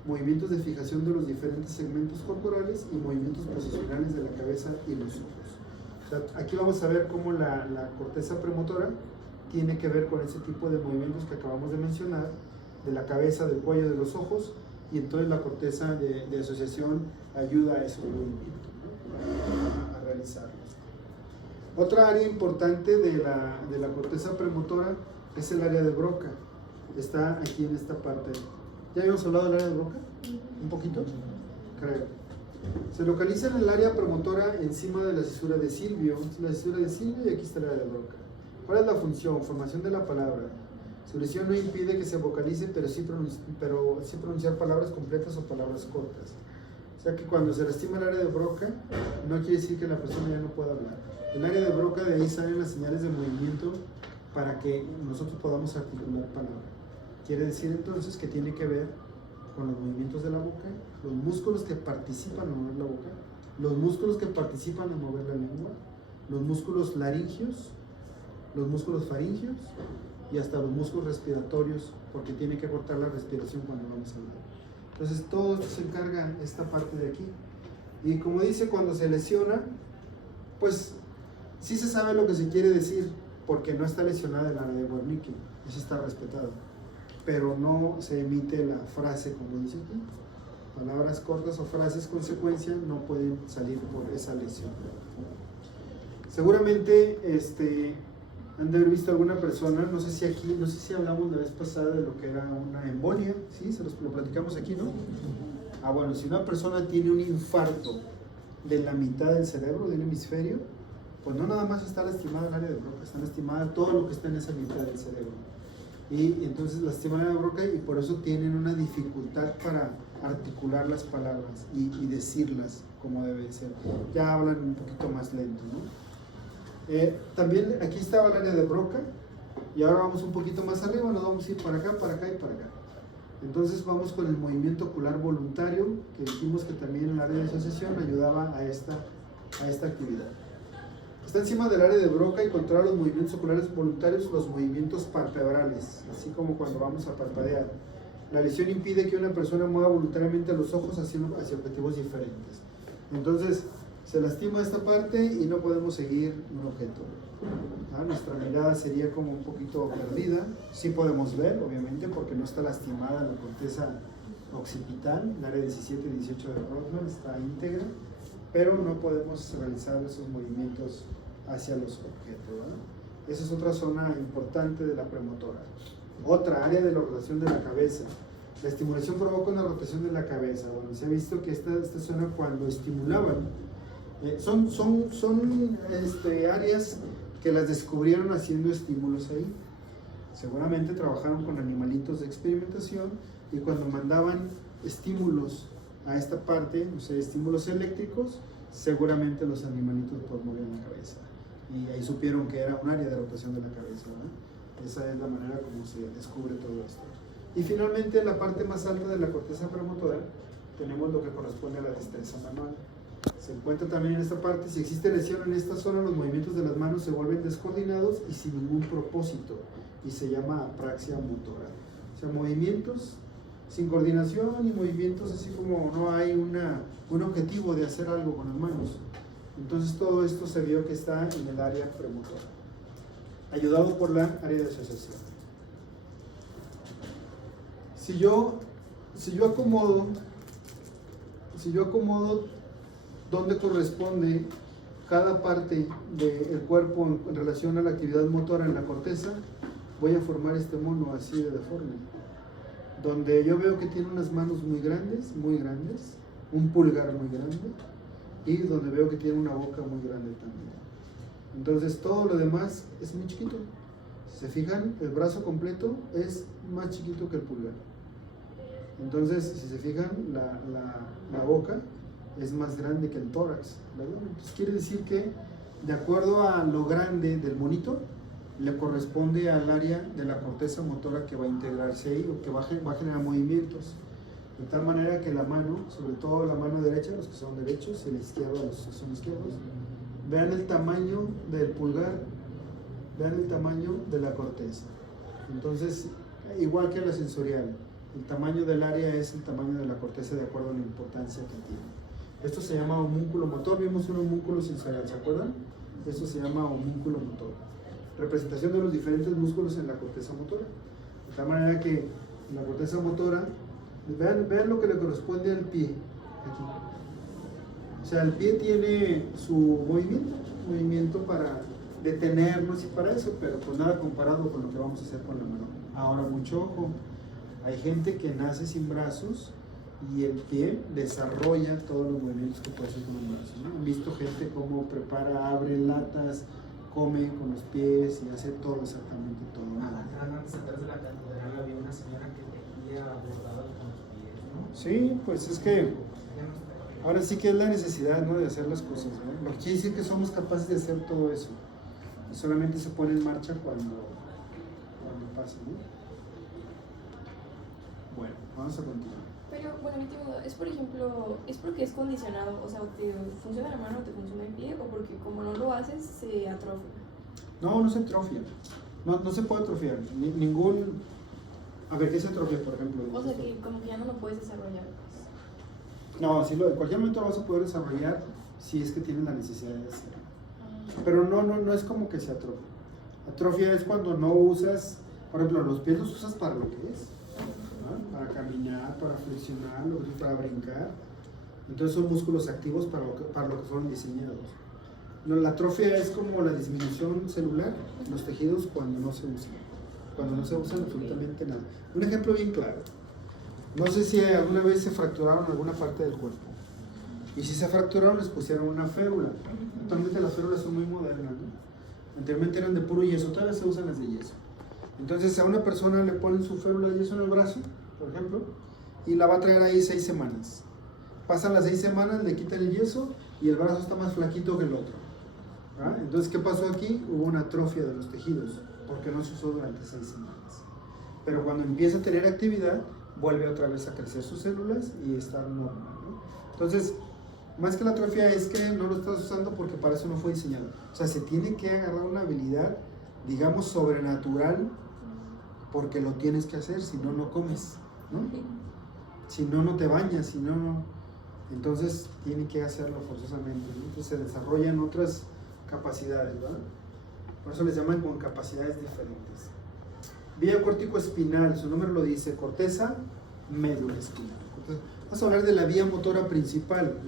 movimientos de fijación de los diferentes segmentos corporales y movimientos posicionales de la cabeza y los ojos. O sea, aquí vamos a ver cómo la corteza premotora tiene que ver con ese tipo de movimientos que acabamos de mencionar, de la cabeza, del cuello, de los ojos, y entonces la corteza de asociación ayuda a esos movimientos, ¿no? A realizarlos. Otra área importante de la corteza premotora es el área de Broca. Está aquí en esta parte. ¿Ya habíamos hablado del área de Broca? ¿Un poquito? Creo. Se localiza en el área premotora encima de la cisura de Silvio. La cisura de Silvio y aquí está el área de Broca. ¿Cuál es la función? Formación de la palabra. Su lesión no impide que se vocalice, pero sí pronunciar palabras completas o palabras cortas. O sea que cuando se lastima el área de Broca, no quiere decir que la persona ya no pueda hablar. El área de Broca, de ahí salen las señales de movimiento para que nosotros podamos articular palabra. Quiere decir entonces que tiene que ver con los movimientos de la boca, los músculos que participan en mover la boca, los músculos que participan en mover la lengua, los músculos laringios, los músculos faringios y hasta los músculos respiratorios, porque tiene que cortar la respiración cuando vamos a hablar. Entonces todo esto se encarga esta parte de aquí. Y como dice, cuando se lesiona, pues sí se sabe lo que se quiere decir, porque no está lesionada el área de Wernicke, eso está respetado, pero no se emite la frase como dice aquí. Palabras cortas o frases consecuencia no pueden salir por esa lesión. Seguramente han de haber visto alguna persona, no sé si hablamos la vez pasada de lo que era una embolia, ¿sí? Lo platicamos aquí, ¿no? Bueno, si una persona tiene un infarto de la mitad del cerebro, del hemisferio, pues no nada más está lastimada el área de Broca, está lastimada todo lo que está en esa mitad del cerebro. Y entonces lastiman el área de Broca y por eso tienen una dificultad para articular las palabras y decirlas como debe ser. Ya hablan un poquito más lento, ¿no? También aquí estaba el área de Broca y ahora vamos un poquito más arriba, nos vamos a ir para acá y para acá. Entonces vamos con el movimiento ocular voluntario, que dijimos que también el área de asociación ayudaba a esta actividad. Está encima del área de Broca y controla los movimientos oculares voluntarios, los movimientos palpebrales, así como cuando vamos a parpadear. La lesión impide que una persona mueva voluntariamente los ojos hacia objetivos diferentes. Entonces, se lastima esta parte y no podemos seguir un objeto. Nuestra mirada sería como un poquito perdida. Sí podemos ver, obviamente, porque no está lastimada la corteza occipital, el área 17 y 18 de Brodmann está íntegra, pero no podemos realizar esos movimientos hacia los objetos, ¿verdad? Esa es otra zona importante de la premotora. Otra área de la rotación de la cabeza. La estimulación provoca una rotación de la cabeza. Bueno, se ha visto que esta zona cuando estimulaban, son áreas que las descubrieron haciendo estímulos ahí. Seguramente trabajaron con animalitos de experimentación y cuando mandaban estímulos a esta parte, o sea, estímulos eléctricos, seguramente los animalitos pues movían la cabeza y ahí supieron que era un área de rotación de la cabeza, ¿verdad? Esa es la manera como se descubre todo esto. Y finalmente, en la parte más alta de la corteza premotora, tenemos lo que corresponde a la destreza manual. Se encuentra también en esta parte, si existe lesión en esta zona, los movimientos de las manos se vuelven descoordinados y sin ningún propósito, y se llama apraxia motora. O sea, movimientos sin coordinación y movimientos así como no hay un objetivo de hacer algo con las manos. Entonces todo esto se vio que está en el área premotora, ayudado por la área de asociación. Si yo acomodo dónde corresponde cada parte del cuerpo en relación a la actividad motora en la corteza, voy a formar este mono así de deforme, donde yo veo que tiene unas manos muy grandes, un pulgar muy grande, y donde veo que tiene una boca muy grande también. Entonces todo lo demás es muy chiquito. Si se fijan, el brazo completo es más chiquito que el pulgar. Entonces, si se fijan, la boca es más grande que el tórax, ¿verdad? Entonces quiere decir que, de acuerdo a lo grande del monito, le corresponde al área de la corteza motora que va a integrarse ahí o que va a generar movimientos. De tal manera que la mano, sobre todo la mano derecha, los que son derechos, y la izquierda, los que son izquierdos, vean el tamaño del pulgar, vean el tamaño de la corteza. Entonces, igual que la sensorial, el tamaño del área es el tamaño de la corteza de acuerdo a la importancia que tiene. Esto se llama homúnculo motor. Vimos un homúnculo sensorial, ¿se acuerdan? Esto se llama homúnculo motor. Representación de los diferentes músculos en la corteza motora. De tal manera que en la corteza motora, vean lo que le corresponde al pie, aquí. O sea, el pie tiene su movimiento para detenernos y para eso, pero pues nada comparado con lo que vamos a hacer con la mano. Ahora, mucho ojo. Hay gente que nace sin brazos y el pie desarrolla todos los movimientos que puede hacer con los brazos, ¿no? Han visto gente cómo prepara, abre latas, come con los pies y hace todo, exactamente todo, ¿no? Antes atrás de la catedral había una señora que tejía bordado con los pies, ¿no? Sí, pues es que ahora sí que es la necesidad, ¿no?, de hacer las cosas, ¿no? Lo que quiere decir que somos capaces de hacer todo eso. Y solamente se pone en marcha cuando pasa, ¿no? Bueno, vamos a continuar. Pero, bueno, mi última duda, es por ejemplo, ¿es porque es condicionado? O sea, ¿o te funciona la mano o te funciona el pie? ¿O porque como no lo haces, se atrofia? No se atrofia. No se puede atrofiar. Ningún... A ver, ¿qué se atrofia, por ejemplo? O sea, que como que ya no lo puedes desarrollar. No, sí, en cualquier momento lo vas a poder desarrollar si es que tienes la necesidad de hacerlo. Pero no es como que se atrofia. Atrofia es cuando no usas, por ejemplo, los pies los usas para lo que es. ¿No? Para caminar, para flexionar, para brincar. Entonces son músculos activos para lo que fueron diseñados. La atrofia es como la disminución celular en los tejidos cuando no se usan. Cuando no se usan absolutamente nada. Un ejemplo bien claro. No sé si alguna vez se fracturaron alguna parte del cuerpo. Y si se fracturaron, les pusieron una férula. Actualmente las férulas son muy modernas, ¿no? Anteriormente eran de puro yeso, todavía se usan las de yeso. Entonces a una persona le ponen su férula de yeso en el brazo, por ejemplo, y la va a traer ahí 6 semanas. Pasan las 6 semanas, le quitan el yeso y el brazo está más flaquito que el otro. ¿Ah? Entonces, ¿qué pasó aquí? Hubo una atrofia de los tejidos, porque no se usó durante 6 semanas. Pero cuando empieza a tener actividad, vuelve otra vez a crecer sus células y estar normal, ¿no? Entonces, más que la atrofia es que no lo estás usando porque para eso no fue diseñado. O sea, se tiene que agarrar una habilidad, digamos, sobrenatural, porque lo tienes que hacer, si no, no comes, ¿no? Si no, no te bañas, si no, no. Entonces, tiene que hacerlo forzosamente, ¿no? Entonces, se desarrollan otras capacidades, ¿verdad? Por eso les llaman con capacidades diferentes. Vía córtico-espinal, su nombre lo dice, corteza médula espinal. Vamos a hablar de la vía motora principal,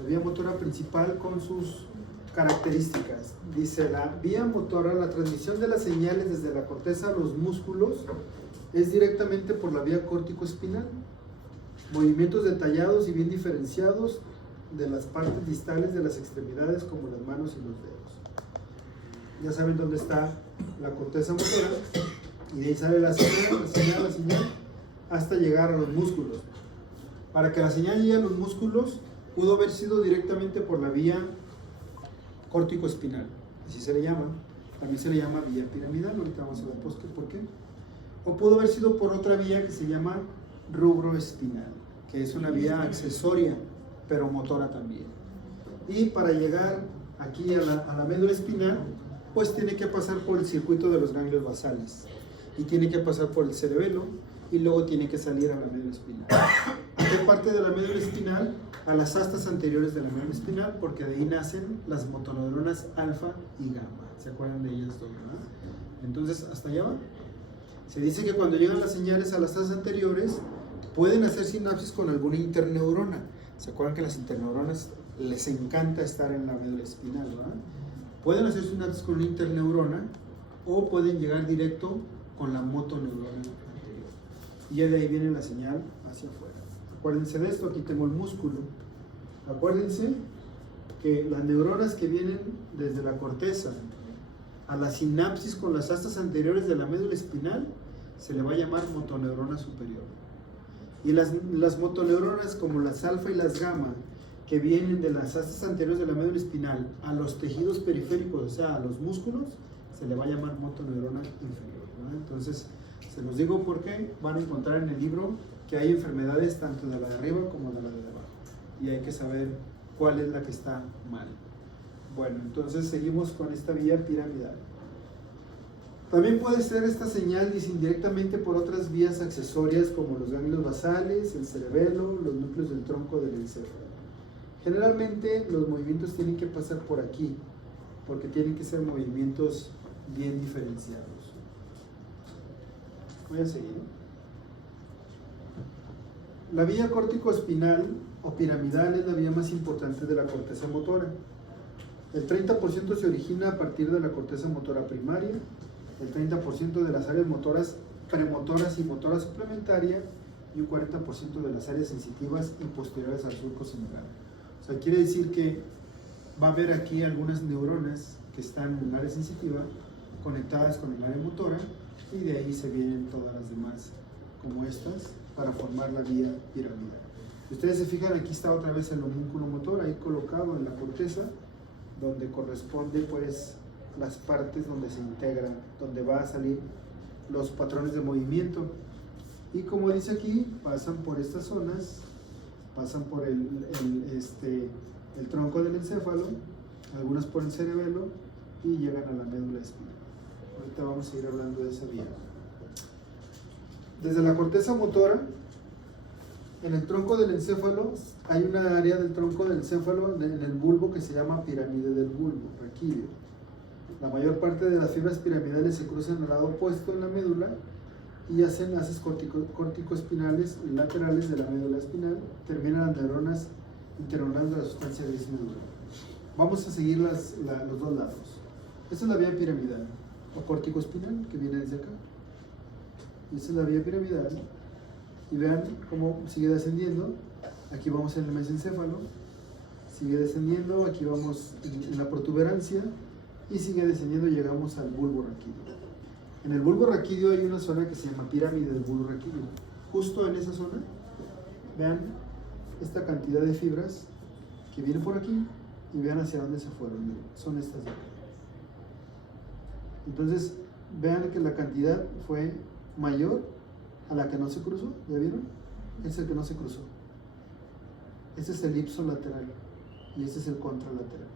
con sus características. Dice, la vía motora, la transmisión de las señales desde la corteza a los músculos es directamente por la vía córtico-espinal. Movimientos detallados y bien diferenciados de las partes distales de las extremidades como las manos y los dedos. Ya saben dónde está la corteza motora y de ahí sale la señal hasta llegar a los músculos. Para que la señal llegue a los músculos pudo haber sido directamente por la vía córtico-espinal, así se le llama, También se le llama vía piramidal, ahorita vamos a ver por qué. O pudo haber sido por otra vía que se llama rubro espinal, que es una vía accesoria, pero motora también. Y para llegar aquí a la médula espinal, pues tiene que pasar por el circuito de los ganglios basales, y tiene que pasar por el cerebelo, y luego tiene que salir a la médula espinal. ¿A qué parte de la médula espinal? A las astas anteriores de la médula espinal, porque de ahí nacen las motoneuronas alfa y gamma. ¿Se acuerdan de ellas dos, verdad? Entonces, hasta allá va. Se dice que cuando llegan las señales a las astas anteriores, pueden hacer sinapsis con alguna interneurona. ¿Se acuerdan que las interneuronas les encanta estar en la médula espinal, ¿verdad? Pueden hacer sinapsis con una interneurona o pueden llegar directo con la motoneurona anterior. Y ya de ahí viene la señal hacia afuera. Acuérdense de esto, aquí tengo el músculo. Acuérdense que las neuronas que vienen desde la corteza a la sinapsis con las astas anteriores de la médula espinal se le va a llamar motoneurona superior. Y las motoneuronas como las alfa y las gamma que vienen de las astas anteriores de la médula espinal a los tejidos periféricos, o sea, a los músculos, se le va a llamar motoneurona inferior, ¿no? Entonces, se los digo porque van a encontrar en el libro que hay enfermedades tanto de la de arriba como de la de abajo. Y hay que saber cuál es la que está mal. Bueno, entonces seguimos con esta vía piramidal. También puede ser esta señal indirectamente por otras vías accesorias como los ganglios basales, el cerebelo, los núcleos del tronco del encéfalo. Generalmente los movimientos tienen que pasar por aquí, porque tienen que ser movimientos bien diferenciados. Voy a seguir. La vía córtico-espinal o piramidal es la vía más importante de la corteza motora. El 30% se origina a partir de la corteza motora primaria, el 30% de las áreas motoras premotoras y motora suplementaria y un 40% de las áreas sensitivas y posteriores al surco seminal. O sea, quiere decir que va a haber aquí algunas neuronas que están en el área sensitiva conectadas con el área motora y de ahí se vienen todas las demás como estas para formar la vía piramidal. Si ustedes se fijan, aquí está otra vez el homúnculo motor ahí colocado en la corteza, donde corresponde pues las partes donde se integra, donde va a salir los patrones de movimiento. Y como dice aquí, pasan por estas zonas, pasan por el tronco del encéfalo, algunas por el cerebelo y llegan a la médula espinal. Ahorita vamos a ir hablando de esa vía. Desde la corteza motora, en el tronco del encéfalo, hay una área del tronco del encéfalo en el bulbo que se llama pirámide del bulbo, raquídeo. La mayor parte de las fibras piramidales se cruzan al lado opuesto en la médula y hacen haces corticoespinales laterales de la médula espinal, terminan las neuronas interneuronales de la sustancia gris medular. Vamos a seguir los dos lados. Esta es la vía piramidal o corticoespinal que viene desde acá. Y esta es la vía piramidal. Y vean cómo sigue descendiendo. Aquí vamos en el mesencéfalo, sigue descendiendo, aquí vamos en la protuberancia y sigue descendiendo y llegamos al bulbo raquídeo. En el bulbo raquídeo hay una zona que se llama pirámide del bulbo raquídeo. Justo en esa zona, vean esta cantidad de fibras que vienen por aquí y vean hacia dónde se fueron. Miren, son estas de acá. Entonces, vean que la cantidad fue mayor a la que no se cruzó. ¿Ya vieron? Este es el que no se cruzó. Este es el ipsolateral y este es el contralateral.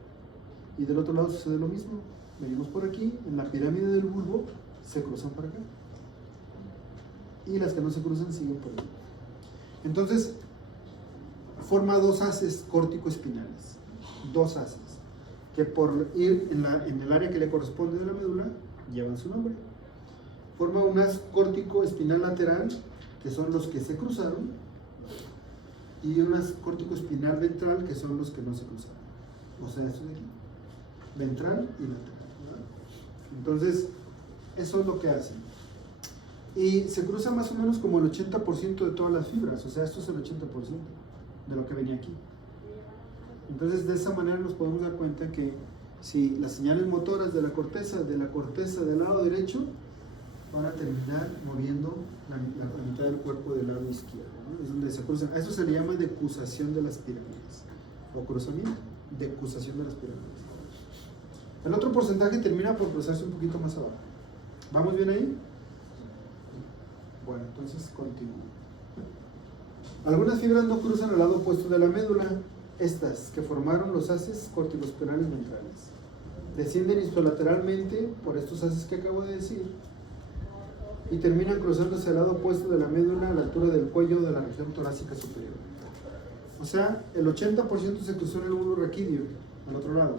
Y del otro lado sucede lo mismo. Venimos por aquí, en la pirámide del bulbo se cruzan para acá. Y las que no se cruzan siguen por aquí. Entonces, forma dos haces córtico-espinales. Dos haces. Que por ir en el área que le corresponde de la médula, llevan su nombre. Forma un haz córtico-espinal lateral, que son los que se cruzaron, y un haz córtico-espinal ventral, que son los que no se cruzaron. O sea, esto de aquí. Ventral y lateral, ¿verdad? Entonces, eso es lo que hacen. Y se cruza más o menos como el 80% de todas las fibras, o sea, esto es el 80% de lo que venía aquí. Entonces, de esa manera nos podemos dar cuenta que si las señales motoras de la corteza del lado derecho van a terminar moviendo la mitad del cuerpo del lado izquierdo, ¿no? Es donde se cruzan. A eso se le llama decusación de las pirámides, o cruzamiento, decusación de las pirámides. El otro porcentaje termina por cruzarse un poquito más abajo. ¿Vamos bien ahí? Bueno, entonces continúo. Algunas fibras no cruzan al lado opuesto de la médula. Estas, que formaron los haces corticoespinales ventrales, descienden istolateralmente por estos haces que acabo de decir y terminan cruzándose al lado opuesto de la médula a la altura del cuello de la región torácica superior. O sea, el 80% se cruzó en el lóbulo raquídeo, al otro lado,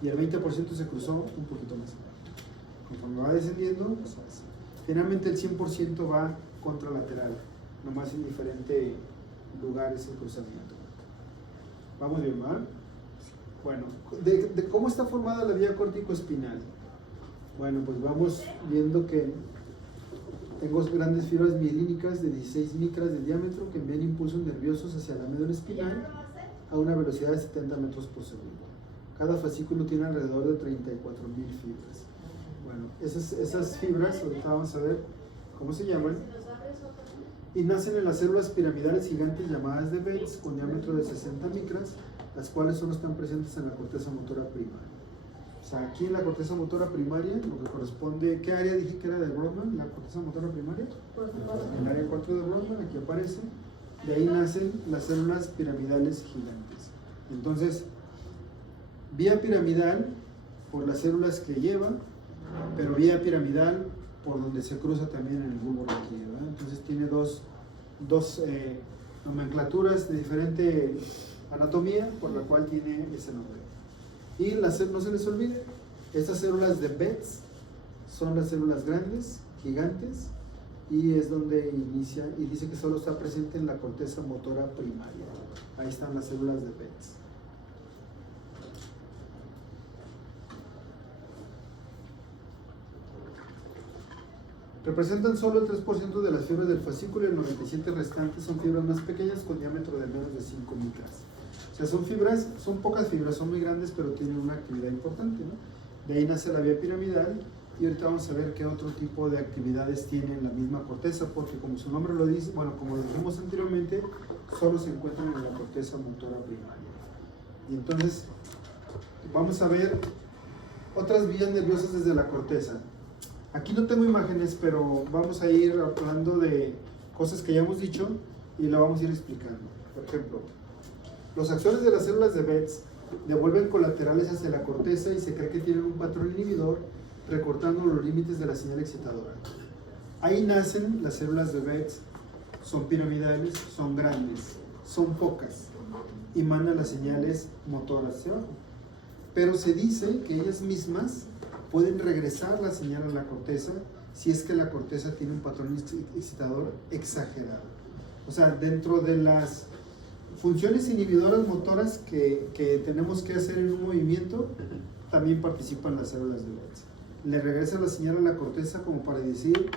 y el 20% se cruzó un poquito más abajo. Conforme va descendiendo, pues así. Finalmente el 100% va contralateral, nomás en diferentes lugares el cruzamiento. ¿Vamos bien, mal? Bueno, de cómo está formada la vía córtico-espinal. Bueno, pues vamos viendo que tengo grandes fibras mielínicas de 16 micras de diámetro que envían impulsos nerviosos hacia la médula espinal a una velocidad de 70 metros por segundo. Cada fascículo tiene alrededor de 34,000 fibras. Bueno, esas fibras, ahorita vamos a ver cómo se llaman, y nacen en las células piramidales gigantes llamadas de Betz con diámetro de 60 micras, las cuales solo están presentes en la corteza motora primaria. O sea, aquí en la corteza motora primaria, lo que corresponde, ¿qué área dije que era de Brodmann? ¿La corteza motora primaria? El área 4 de Brodmann, aquí aparece. De ahí nacen las células piramidales gigantes. Entonces, vía piramidal por las células que lleva, pero vía piramidal por donde se cruza también en el bulbo raquídeo, ¿verdad? Entonces tiene dos nomenclaturas de diferente anatomía, por la cual tiene ese nombre. Y no se les olvide, estas células de Betz son las células grandes, gigantes, y es donde inicia, y dice que solo está presente en la corteza motora primaria. Ahí están las células de Betz. Representan solo el 3% de las fibras del fascículo y el 97% restantes son fibras más pequeñas con diámetro de menos de 5 micras. O sea, son pocas fibras, son muy grandes, pero tienen una actividad importante, ¿no? De ahí nace la vía piramidal y ahorita vamos a ver qué otro tipo de actividades tiene la misma corteza, porque como su nombre lo dice, bueno, como lo dijimos anteriormente, solo se encuentran en la corteza motora primaria. Y entonces, vamos a ver otras vías nerviosas desde la corteza. Aquí no tengo imágenes, pero vamos a ir hablando de cosas que ya hemos dicho y lo vamos a ir explicando. Por ejemplo, los axones de las células de Betz devuelven colaterales hacia la corteza y se cree que tienen un patrón inhibidor recortando los límites de la señal excitadora. Ahí nacen las células de Betz, son piramidales, son grandes, son pocas y mandan las señales motoras hacia abajo. Pero se dice que ellas mismas pueden regresar la señal a la corteza si es que la corteza tiene un patrón excitador exagerado. O sea, dentro de las funciones inhibidoras motoras que tenemos que hacer en un movimiento, también participan las células de Betz. Le regresa la señal a la corteza como para decir,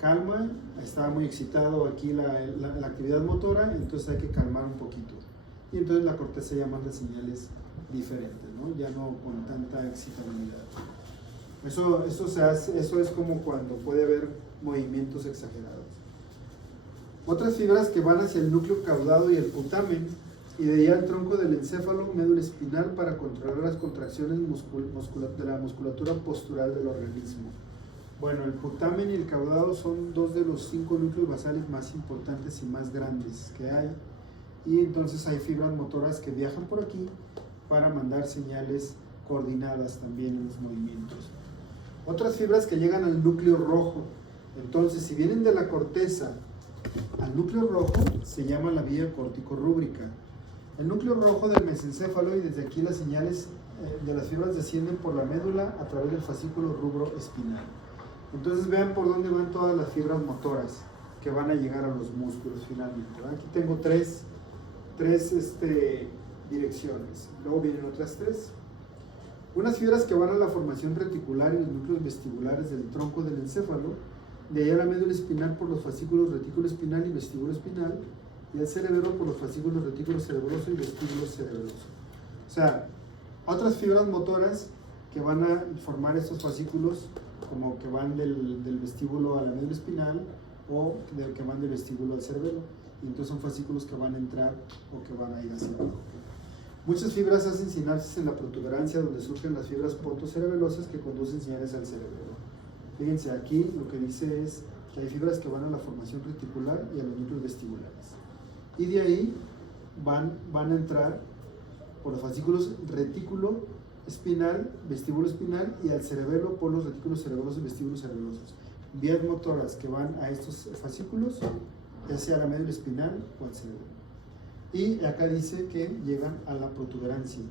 calma, estaba muy excitado aquí la actividad motora, entonces hay que calmar un poquito. Y entonces la corteza ya manda señales diferentes, ¿no? Ya no con tanta excitabilidad. Eso es como cuando puede haber movimientos exagerados. Otras fibras que van hacia el núcleo caudado y el putamen, y de ahí al tronco del encéfalo, médula espinal, para controlar las contracciones de la musculatura postural del organismo. Bueno, el putamen y el caudado son dos de los 5 núcleos basales más importantes y más grandes que hay, y entonces hay fibras motoras que viajan por aquí para mandar señales coordinadas también en los movimientos. Otras fibras que llegan al núcleo rojo, entonces si vienen de la corteza al núcleo rojo, se llama la vía córtico-rúbrica. El núcleo rojo del mesencéfalo, y desde aquí las señales de las fibras descienden por la médula a través del fascículo rubro espinal. Entonces vean por dónde van todas las fibras motoras que van a llegar a los músculos finalmente, ¿verdad? Aquí tengo tres direcciones, luego vienen otras 3. Unas fibras que van a la formación reticular y los núcleos vestibulares del tronco del encéfalo, de ahí a la médula espinal por los fascículos retículo espinal y vestíbulo espinal, y al cerebro por los fascículos retículo cerebroso y vestíbulo cerebroso. O sea, otras fibras motoras que van a formar estos fascículos, como que van del vestíbulo a la médula espinal o que van del vestíbulo al cerebro, y entonces son fascículos que van a entrar o que van a ir hacia abajo. Muchas fibras hacen sinapsis en la protuberancia donde surgen las fibras pontocerebelosas que conducen señales al cerebro. Fíjense, aquí lo que dice es que hay fibras que van a la formación reticular y a los núcleos vestibulares. Y de ahí van a entrar por los fascículos retículo espinal, vestíbulo espinal y al cerebelo por los retículos cerebelosos y vestíbulos cerebelosos. Vías motoras que van a estos fascículos, ya sea a la médula espinal o al cerebelo. Y acá dice que llegan a la protuberancia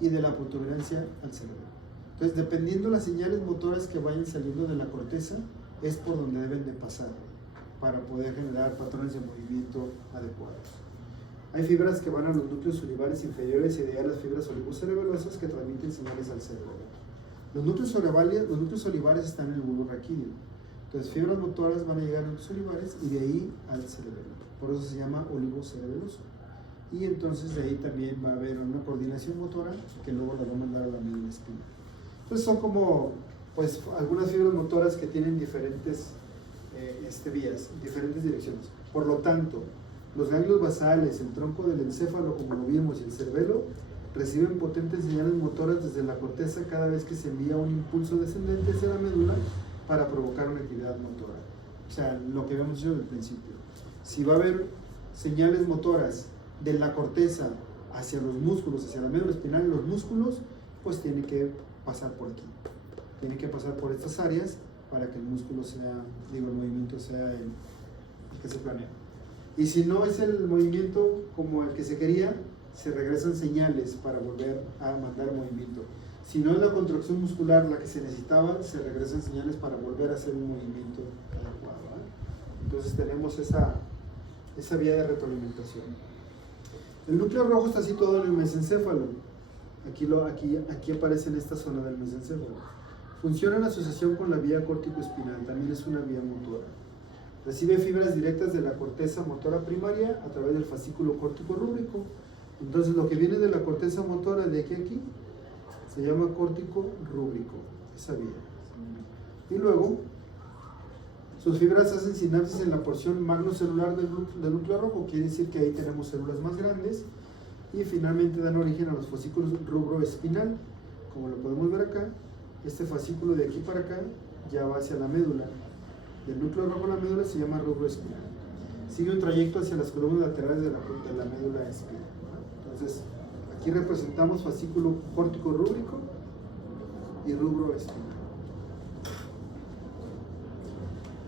y de la protuberancia al cerebro. Entonces, dependiendo las señales motoras que vayan saliendo de la corteza, es por donde deben de pasar para poder generar patrones de movimiento adecuados. Hay fibras que van a los núcleos olivares inferiores y de ahí a las fibras olivocerebelosas que transmiten señales al cerebro. Los núcleos olivares están en el bulbo raquídeo. Entonces, fibras motoras van a llegar a los olivares y de ahí al cerebelo. Por eso se llama olivocerebeloso. Y entonces de ahí también va a haber una coordinación motora que luego la va a mandar a la médula espinal. Entonces son como pues algunas fibras motoras que tienen diferentes vías, diferentes direcciones. Por lo tanto, los ganglios basales, el tronco del encéfalo, como lo vimos, y el cerebelo reciben potentes señales motoras desde la corteza cada vez que se envía un impulso descendente hacia la médula para provocar una actividad motora. O sea, lo que habíamos dicho desde el principio. Si va a haber señales motoras de la corteza hacia los músculos, hacia la médula espinal y los músculos, pues tiene que pasar por aquí. Tiene que pasar por estas áreas para que el músculo sea, el movimiento sea el que se planea. Y si no es el movimiento como el que se quería, se regresan señales para volver a mandar movimiento. Si no es la contracción muscular la que se necesitaba, se regresan señales para volver a hacer un movimiento adecuado, ¿vale? Entonces tenemos esa vía de retroalimentación. El núcleo rojo está situado en el mesencéfalo. Aquí aparece en esta zona del mesencéfalo. Funciona en asociación con la vía córtico-espinal, también es una vía motora. Recibe fibras directas de la corteza motora primaria a través del fascículo córtico-rúbrico. Entonces lo que viene de la corteza motora de aquí a aquí se llama córtico rúbrico, esa vía. Y luego, sus fibras hacen sinapsis en la porción magnocelular del núcleo rojo, quiere decir que ahí tenemos células más grandes, y finalmente dan origen a los fascículos rubroespinal. Como lo podemos ver acá, este fascículo de aquí para acá ya va hacia la médula. Del núcleo rojo a la médula se llama rubroespinal. Sigue un trayecto hacia las columnas laterales de la médula espinal. Entonces, aquí representamos fascículo córtico rúbrico y rubroespinal.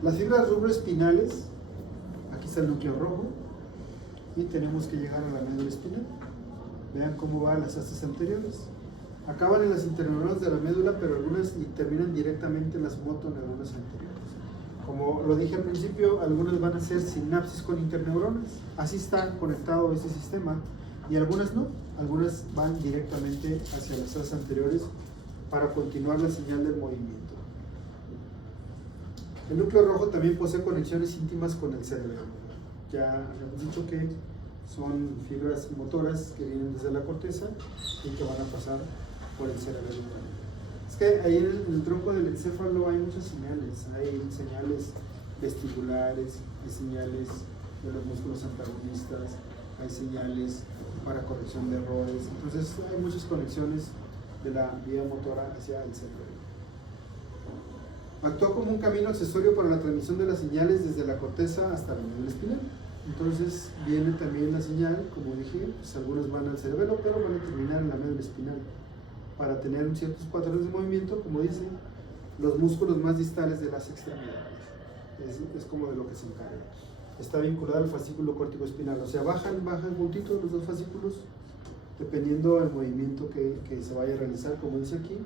Las fibras rubroespinales, aquí está el núcleo rojo, y tenemos que llegar a la médula espinal. Vean cómo van las astas anteriores. Acaban en las interneuronas de la médula, pero algunas terminan directamente en las motoneuronas anteriores. Como lo dije al principio, algunas van a hacer sinapsis con interneuronas. Así está conectado este sistema. Y algunas no. Algunas van directamente hacia las astas anteriores para continuar la señal del movimiento. El núcleo rojo también posee conexiones íntimas con el cerebro. Ya hemos dicho que son fibras motoras que vienen desde la corteza y que van a pasar por el cerebro. Es que ahí en el tronco del encéfalo hay muchas señales. Hay señales vestibulares, hay señales de los músculos antagonistas, hay señales para corrección de errores. Entonces hay muchas conexiones de la vía motora hacia el cerebro. Actúa como un camino accesorio para la transmisión de las señales desde la corteza hasta la médula espinal. Entonces viene también la señal, como dije, pues algunas van al cerebelo, pero van a terminar en la médula espinal para tener ciertos patrones de movimiento, como dice, los músculos más distales de las extremidades. Es como de lo que se encarga. Está vinculado al fascículo córtico-espinal, o sea, bajan juntito los dos fascículos, dependiendo del movimiento que se vaya a realizar, como dice aquí,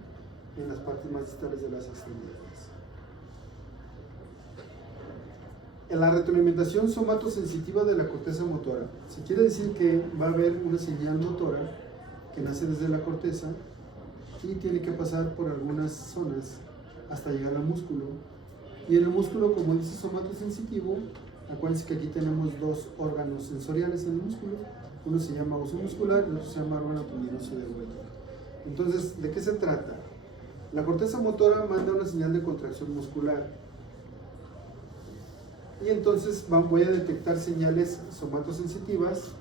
en las partes más distales de las extremidades. En la retroalimentación somatosensitiva de la corteza motora, se quiere decir que va a haber una señal motora que nace desde la corteza y tiene que pasar por algunas zonas hasta llegar al músculo. Y en el músculo, como dice somatosensitivo, acuérdense que aquí tenemos dos órganos sensoriales en el músculo. Uno se llama oso muscular y el otro se llama órgano tendinoso de Wernicke. Entonces, ¿de qué se trata? La corteza motora manda una señal de contracción muscular. Y entonces voy a detectar señales somatosensitivas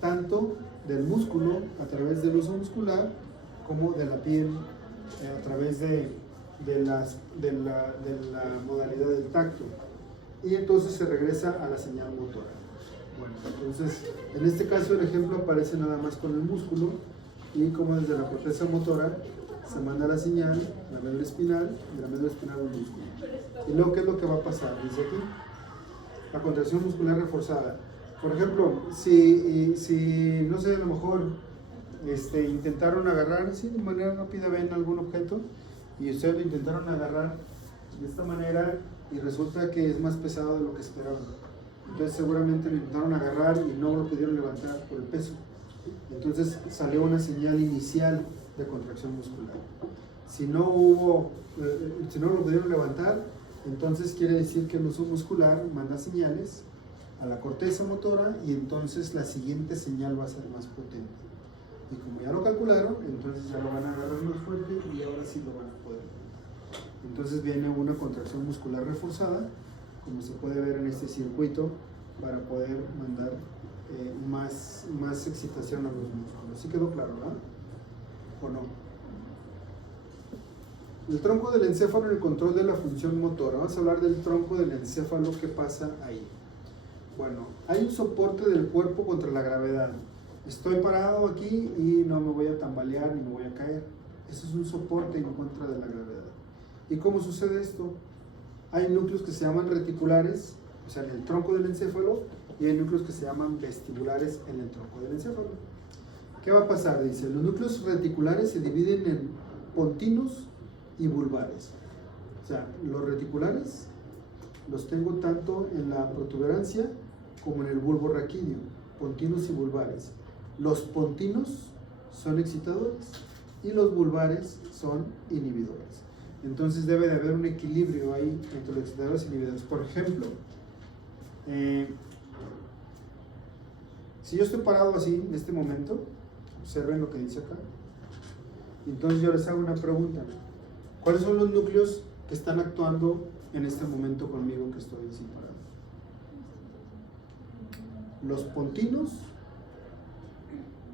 tanto del músculo a través del uso muscular como de la piel a través de la modalidad del tacto, y entonces se regresa a la señal motora. Bueno, entonces en este caso el ejemplo aparece nada más con el músculo, y como desde la corteza motora se manda la señal a la médula espinal, de la médula espinal al músculo. Y luego, ¿qué es lo que va a pasar? Dice aquí, la contracción muscular reforzada. Por ejemplo, si no sé, a lo mejor intentaron agarrar, sí, de manera rápida ven algún objeto y ustedes lo intentaron agarrar de esta manera y resulta que es más pesado de lo que esperaban. Entonces seguramente lo intentaron agarrar y no lo pudieron levantar por el peso. Entonces salió una señal inicial de contracción muscular. Si no lo pudieron levantar, entonces quiere decir que el uso muscular manda señales a la corteza motora y entonces la siguiente señal va a ser más potente. Y como ya lo calcularon, entonces ya lo van a agarrar más fuerte y ahora sí lo van a poder levantar. Entonces viene una contracción muscular reforzada, como se puede ver en este circuito, para poder mandar más excitación a los músculos. ¿Sí quedó claro, verdad? ¿O no? El tronco del encéfalo en el control de la función motora. Vamos a hablar del tronco del encéfalo, ¿qué pasa ahí? Bueno, hay un soporte del cuerpo contra la gravedad. Estoy parado aquí y no me voy a tambalear ni me voy a caer. Eso es un soporte en contra de la gravedad. ¿Y cómo sucede esto? Hay núcleos que se llaman reticulares, o sea, en el tronco del encéfalo, y hay núcleos que se llaman vestibulares en el tronco del encéfalo. ¿Qué va a pasar? Dice, los núcleos reticulares se dividen en pontinos y bulbares. O sea, los reticulares los tengo tanto en la protuberancia como en el bulbo raquídeo, pontinos y bulbares. Los pontinos son excitadores y los bulbares son inhibidores. Entonces debe de haber un equilibrio ahí entre los excitadores e inhibidores. Por ejemplo, si yo estoy parado así en este momento, observen lo que dice acá. Entonces yo les hago una pregunta. ¿Cuáles son los núcleos que están actuando en este momento conmigo que estoy así parado? ¿Los pontinos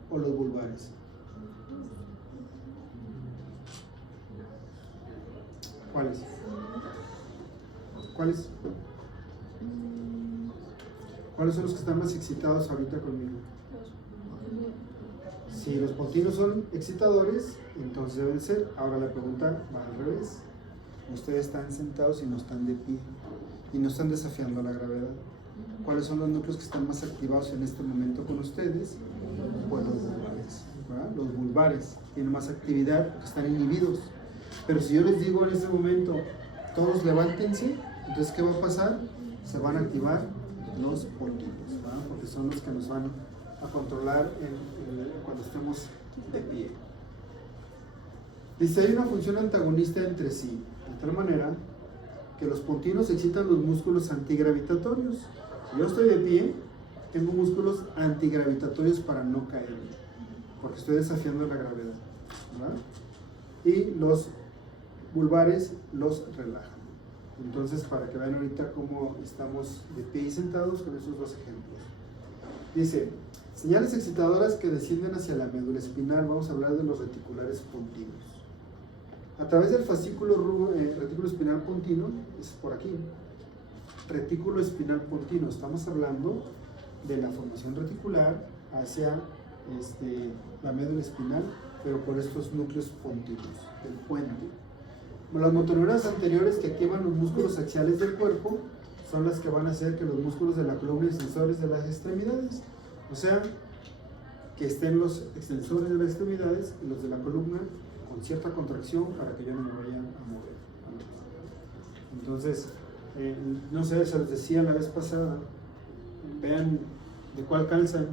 o los bulbares? ¿Cuáles? ¿Cuáles? ¿Cuáles son los que están más excitados ahorita conmigo? Si los pontinos son excitadores, entonces deben ser. Ahora la pregunta va al revés. Ustedes están sentados y no están de pie y no están desafiando la gravedad. ¿Cuáles son los núcleos que están más activados en este momento con ustedes? Pues los bulbares, ¿verdad? Los bulbares tienen más actividad porque están inhibidos. Pero si yo les digo en este momento, todos levántense, entonces ¿qué va a pasar? Se van a activar los pontinos, ¿verdad? Porque son los que nos van a controlar cuando estemos de pie. Dice, hay una función antagonista entre sí, de tal manera que los pontinos excitan los músculos antigravitatorios. Si yo estoy de pie, tengo músculos antigravitatorios para no caer, porque estoy desafiando la gravedad, ¿verdad? Y los bulbares los relajan. Entonces, para que vean ahorita cómo estamos de pie y sentados con esos dos ejemplos. Dice, señales excitadoras que descienden hacia la médula espinal. Vamos a hablar de los reticulares pontinos. A través del fascículo retículo espinal pontino, es por aquí, retículo espinal pontino, estamos hablando de la formación reticular hacia la médula espinal, pero por estos núcleos pontinos, el puente. Las motoneuronas anteriores que activan los músculos axiales del cuerpo son las que van a hacer que los músculos de la columna y extensores de las extremidades, o sea, que estén los extensores de las extremidades y los de la columna con cierta contracción para que yo no me vaya a mover. Entonces, no sé, se les decía la vez pasada, vean de cuál calzan.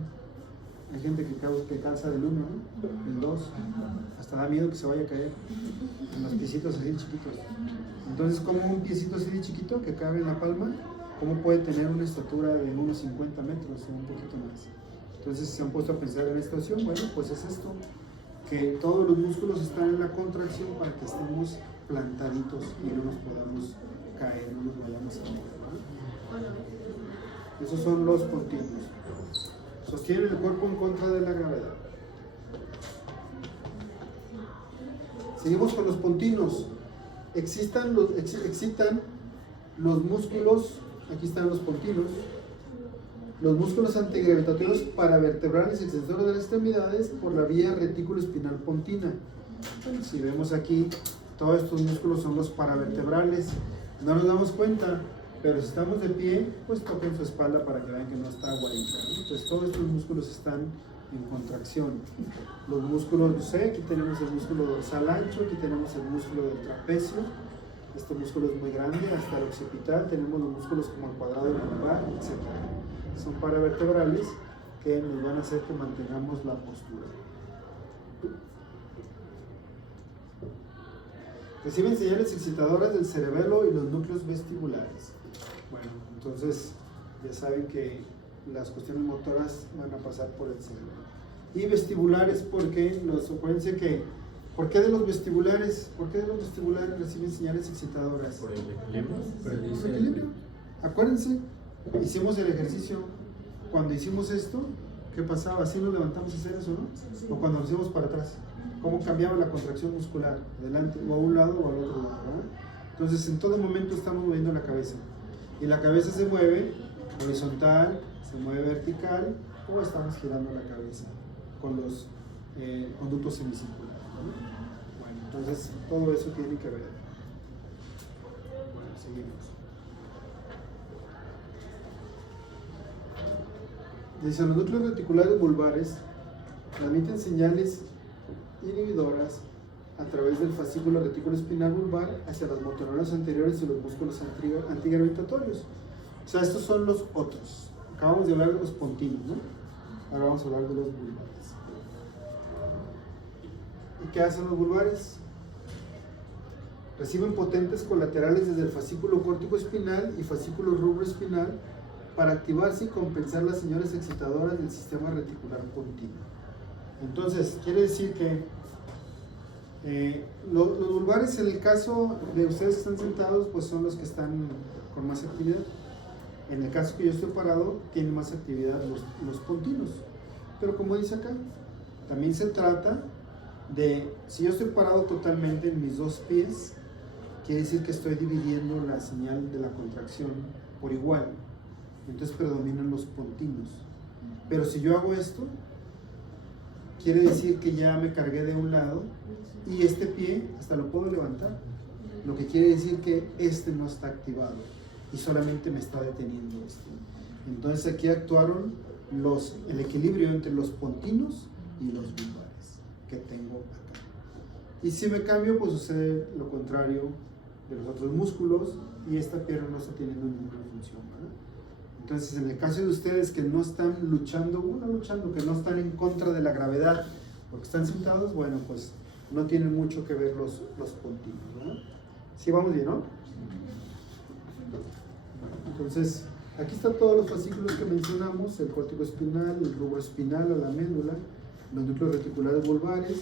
Hay gente que calza del 1, ¿no? Del 2, hasta da miedo que se vaya a caer en los piecitos así chiquitos. Entonces, como un piecito así de chiquito que cabe en la palma, ¿cómo puede tener una estatura de unos 50 metros o un poquito más? Entonces, se han puesto a pensar en esta situación. Bueno, pues es esto, que todos los músculos están en la contracción para que estemos plantaditos y no nos podamos caer, no nos vayamos a mover, ¿no? Esos son los pontinos. Sostienen el cuerpo en contra de la gravedad. Seguimos con los pontinos. Excitan los músculos, aquí están los pontinos, los músculos antigravitatorios paravertebrales y extensores de las extremidades por la vía retículo-espinal pontina. Bueno, si vemos aquí, todos estos músculos son los paravertebrales. No nos damos cuenta, pero si estamos de pie, pues toquen su espalda para que vean que no está aguadita, ¿no? Entonces todos estos músculos están en contracción. Los músculos, no sé, aquí tenemos el músculo dorsal ancho, aquí tenemos el músculo del trapecio. Este músculo es muy grande, hasta el occipital. Tenemos los músculos como el cuadrado lumbar, etc. Son paravertebrales que nos van a hacer que mantengamos la postura. Reciben señales excitadoras del cerebelo y los núcleos vestibulares. Bueno, entonces ya saben que las cuestiones motoras van a pasar por el cerebro. Y vestibulares porque acuérdense que, ¿por qué de los vestibulares reciben señales excitadoras? Por el equilibrio. Por el equilibrio. Acuérdense, hicimos el ejercicio. Cuando hicimos esto, ¿qué pasaba? ¿Así nos levantamos a hacer eso, no? O cuando nos hicimos para atrás. ¿Cómo cambiaba la contracción muscular? Adelante, o a un lado o al otro lado, ¿verdad? Entonces, en todo momento estamos moviendo la cabeza. Y la cabeza se mueve horizontal, se mueve vertical, o estamos girando la cabeza con los conductos semicirculares, ¿no? Bueno, entonces todo eso tiene que ver. Bueno, seguimos. Dice, los núcleos reticulares vulvares transmiten señales inhibidoras a través del fascículo retículo espinal vulvar hacia las motoneuronas anteriores y los músculos antigravitatorios. O sea, estos son los otros. Acabamos de hablar de los pontinos, ¿no? Ahora vamos a hablar de los vulvares. ¿Y qué hacen los vulvares? Reciben potentes colaterales desde el fascículo córtico espinal y fascículo rubro espinal para activarse y compensar las señales excitadoras del sistema reticular pontino. Entonces, quiere decir que los vulvares, en el caso de ustedes que están sentados, pues son los que están con más actividad. En el caso que yo estoy parado, tienen más actividad los pontinos. Pero como dice acá, también se trata de, si yo estoy parado totalmente en mis dos pies, quiere decir que estoy dividiendo la señal de la contracción por igual. Entonces predominan los pontinos. Pero si yo hago esto, quiere decir que ya me cargué de un lado y este pie hasta lo puedo levantar. Lo que quiere decir que este no está activado y solamente me está deteniendo este. Entonces aquí actuaron el equilibrio entre los pontinos y los vulvares que tengo acá. Y si me cambio, pues sucede lo contrario de los otros músculos y esta pierna no está teniendo ninguna función, ¿verdad? Entonces, en el caso de ustedes que no están luchando, que no están en contra de la gravedad, porque están sentados, bueno, pues no tienen mucho que ver los pontinos, ¿verdad? Sí, vamos bien, ¿no? Entonces, aquí están todos los fascículos que mencionamos, el córtico espinal, el rubro espinal o la médula, los núcleos reticulares vulvares,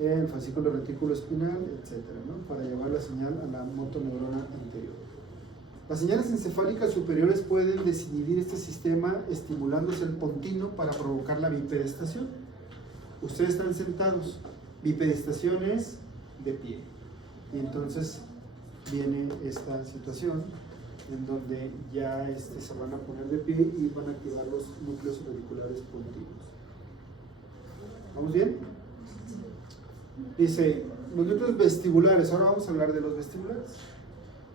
el fascículo retículo espinal, etcétera, ¿no? Para llevar la señal a la motoneurona anterior. Las señales encefálicas superiores pueden desinhibir este sistema estimulándose el pontino para provocar la bipedestación. Ustedes están sentados, bipedestación es de pie. Y entonces viene esta situación en donde ya se van a poner de pie y van a activar los núcleos reticulares pontinos. ¿Vamos bien? Dice, los núcleos vestibulares, ahora vamos a hablar de los vestibulares.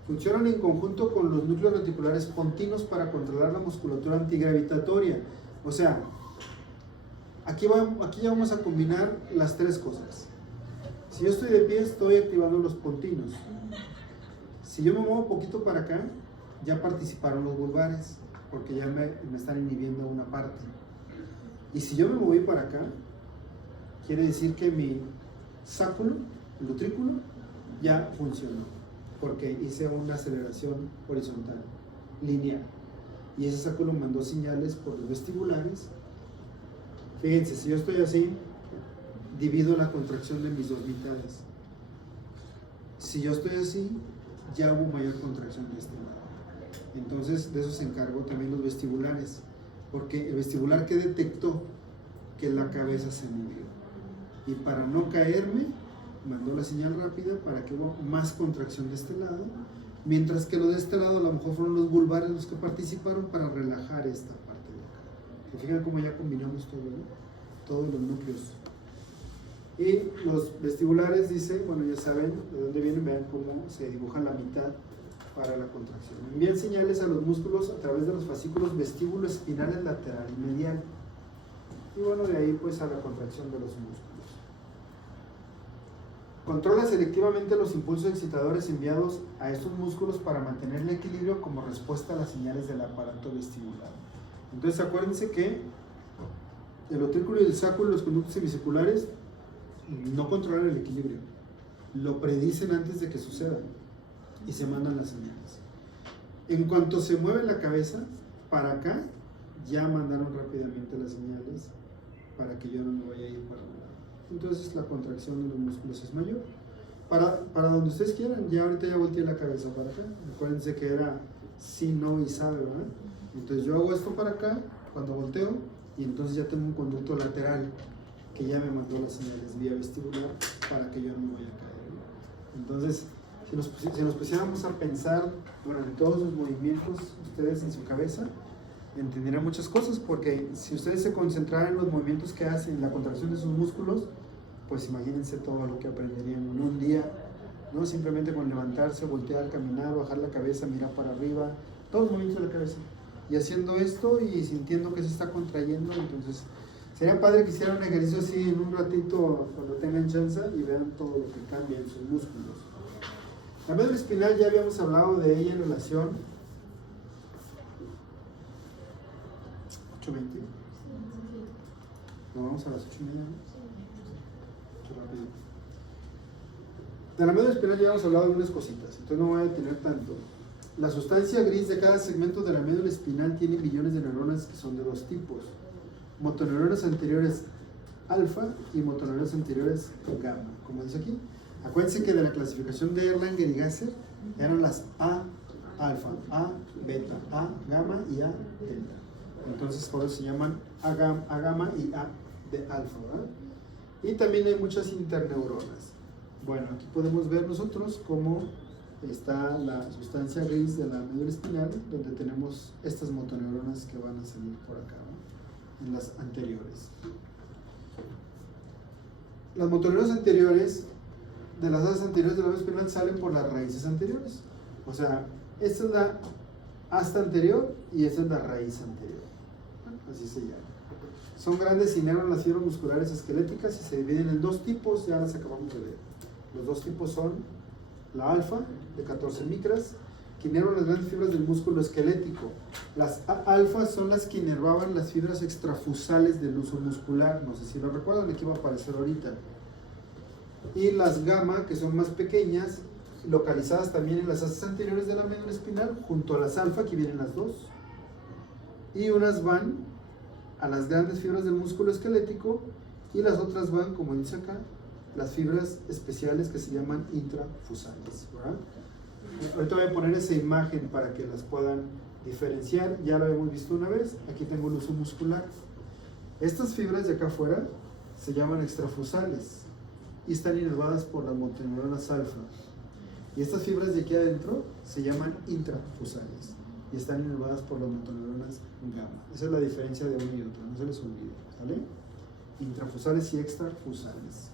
Funcionan en conjunto con los núcleos reticulares pontinos para controlar la musculatura antigravitatoria. O sea, aquí ya vamos a combinar las tres cosas. Si yo estoy de pie, estoy activando los pontinos. Si yo me muevo un poquito para acá, ya participaron los vulvares, porque ya me están inhibiendo una parte. Y si yo me moví para acá, quiere decir que mi sáculo, el utrículo, ya funcionó, porque hice una aceleración horizontal, lineal. Y ese sáculo mandó señales por los vestibulares. Fíjense, si yo estoy así, divido la contracción de mis dos mitades. Si yo estoy así, ya hubo mayor contracción de este lado. Entonces, de eso se encargó también los vestibulares, Porque el vestibular que detectó que la cabeza se movió. Y para no caerme, mandó la señal rápida para que hubo más contracción de este lado, mientras que lo de este lado a lo mejor fueron los bulbares los que participaron para relajar esta parte de acá. ¿Se fijan cómo ya combinamos todo, ¿no? Todos los núcleos? Y los vestibulares, dice, bueno, ya saben de dónde vienen, vean cómo se dibuja la mitad para la contracción. Envían señales a los músculos a través de los fascículos vestíbulo espinales lateral y medial. Y bueno, de ahí pues a la contracción de los músculos. Controla selectivamente los impulsos excitadores enviados a estos músculos para mantener el equilibrio como respuesta a las señales del aparato vestibular. Entonces acuérdense que el utrículo y el sacro y los conductos semicirculares no controlan el equilibrio, lo predicen antes de que suceda y se mandan las señales. En cuanto se mueve la cabeza para acá, ya mandaron rápidamente las señales para que yo no me vaya a ir para un lado. Entonces la contracción de los músculos es mayor. Para donde ustedes quieran, ya ahorita ya volteé la cabeza para acá. Acuérdense que era sí, no y sabe, ¿verdad? Entonces yo hago esto para acá cuando volteo y entonces ya tengo un conducto lateral que ya me mandó las señales vía vestibular para que yo no me vaya a caer, ¿no? Entonces, si nos pusiéramos a pensar, bueno, en todos los movimientos ustedes en su cabeza, entenderán muchas cosas, porque si ustedes se concentraran en los movimientos que hacen, la contracción de sus músculos, pues imagínense todo lo que aprenderían en un día, ¿no? Simplemente con levantarse, voltear, caminar, bajar la cabeza, mirar para arriba, todos los movimientos de la cabeza. Y haciendo esto y sintiendo que se está contrayendo, entonces sería padre que hicieran un ejercicio así en un ratito cuando tengan chance y vean todo lo que cambia en sus músculos. La médula espinal ya habíamos hablado de ella en relación 8:20. Nos vamos a las 8:30, ¿no? Rápido. De la médula espinal ya habíamos hablado de unas cositas, entonces no voy a detener tanto. La sustancia gris de cada segmento de la médula espinal tiene millones de neuronas que son de dos tipos: motoneuronas anteriores alfa y motoneuronas anteriores gamma, como dice aquí. Acuérdense que de la clasificación de Erlanger y Gasser eran las A alfa, A beta, A gamma y A delta. Entonces por eso se llaman A gamma y A de alfa, ¿verdad? Y también hay muchas interneuronas. Bueno, aquí podemos ver nosotros cómo está la sustancia gris de la médula espinal, donde tenemos estas motoneuronas que van a salir por acá, ¿no? En las anteriores. Las motoneuronas anteriores de las asas anteriores de la médula espinal salen por las raíces anteriores. O sea, esta es la asta anterior y esta es la raíz anterior. Así se llama. Son grandes y inervan las fibras musculares esqueléticas y se dividen en dos tipos, ya las acabamos de ver. Los dos tipos son la alfa, de 14 micras, que inervan las grandes fibras del músculo esquelético. Las alfa son las que inervaban las fibras extrafusales del uso muscular, no sé si lo recuerdan, aquí va a aparecer ahorita. Y las gamma, que son más pequeñas, localizadas también en las asas anteriores de la médula espinal, junto a las alfa, aquí vienen las dos. Y unas van a las grandes fibras del músculo esquelético y las otras van, como dice acá, las fibras especiales que se llaman intrafusales, ¿verdad? Ahorita voy a poner esa imagen para que las puedan diferenciar. Ya lo habíamos visto una vez. Aquí tengo el uso muscular. Estas fibras de acá afuera se llaman extrafusales y están inervadas por las motoneuronas alfa. Y estas fibras de aquí adentro se llaman intrafusales y están inervadas por las motoneuronas gamma. Esa es la diferencia de uno y otro, no se les olvide, ¿vale? Intrafusales y extrafusales.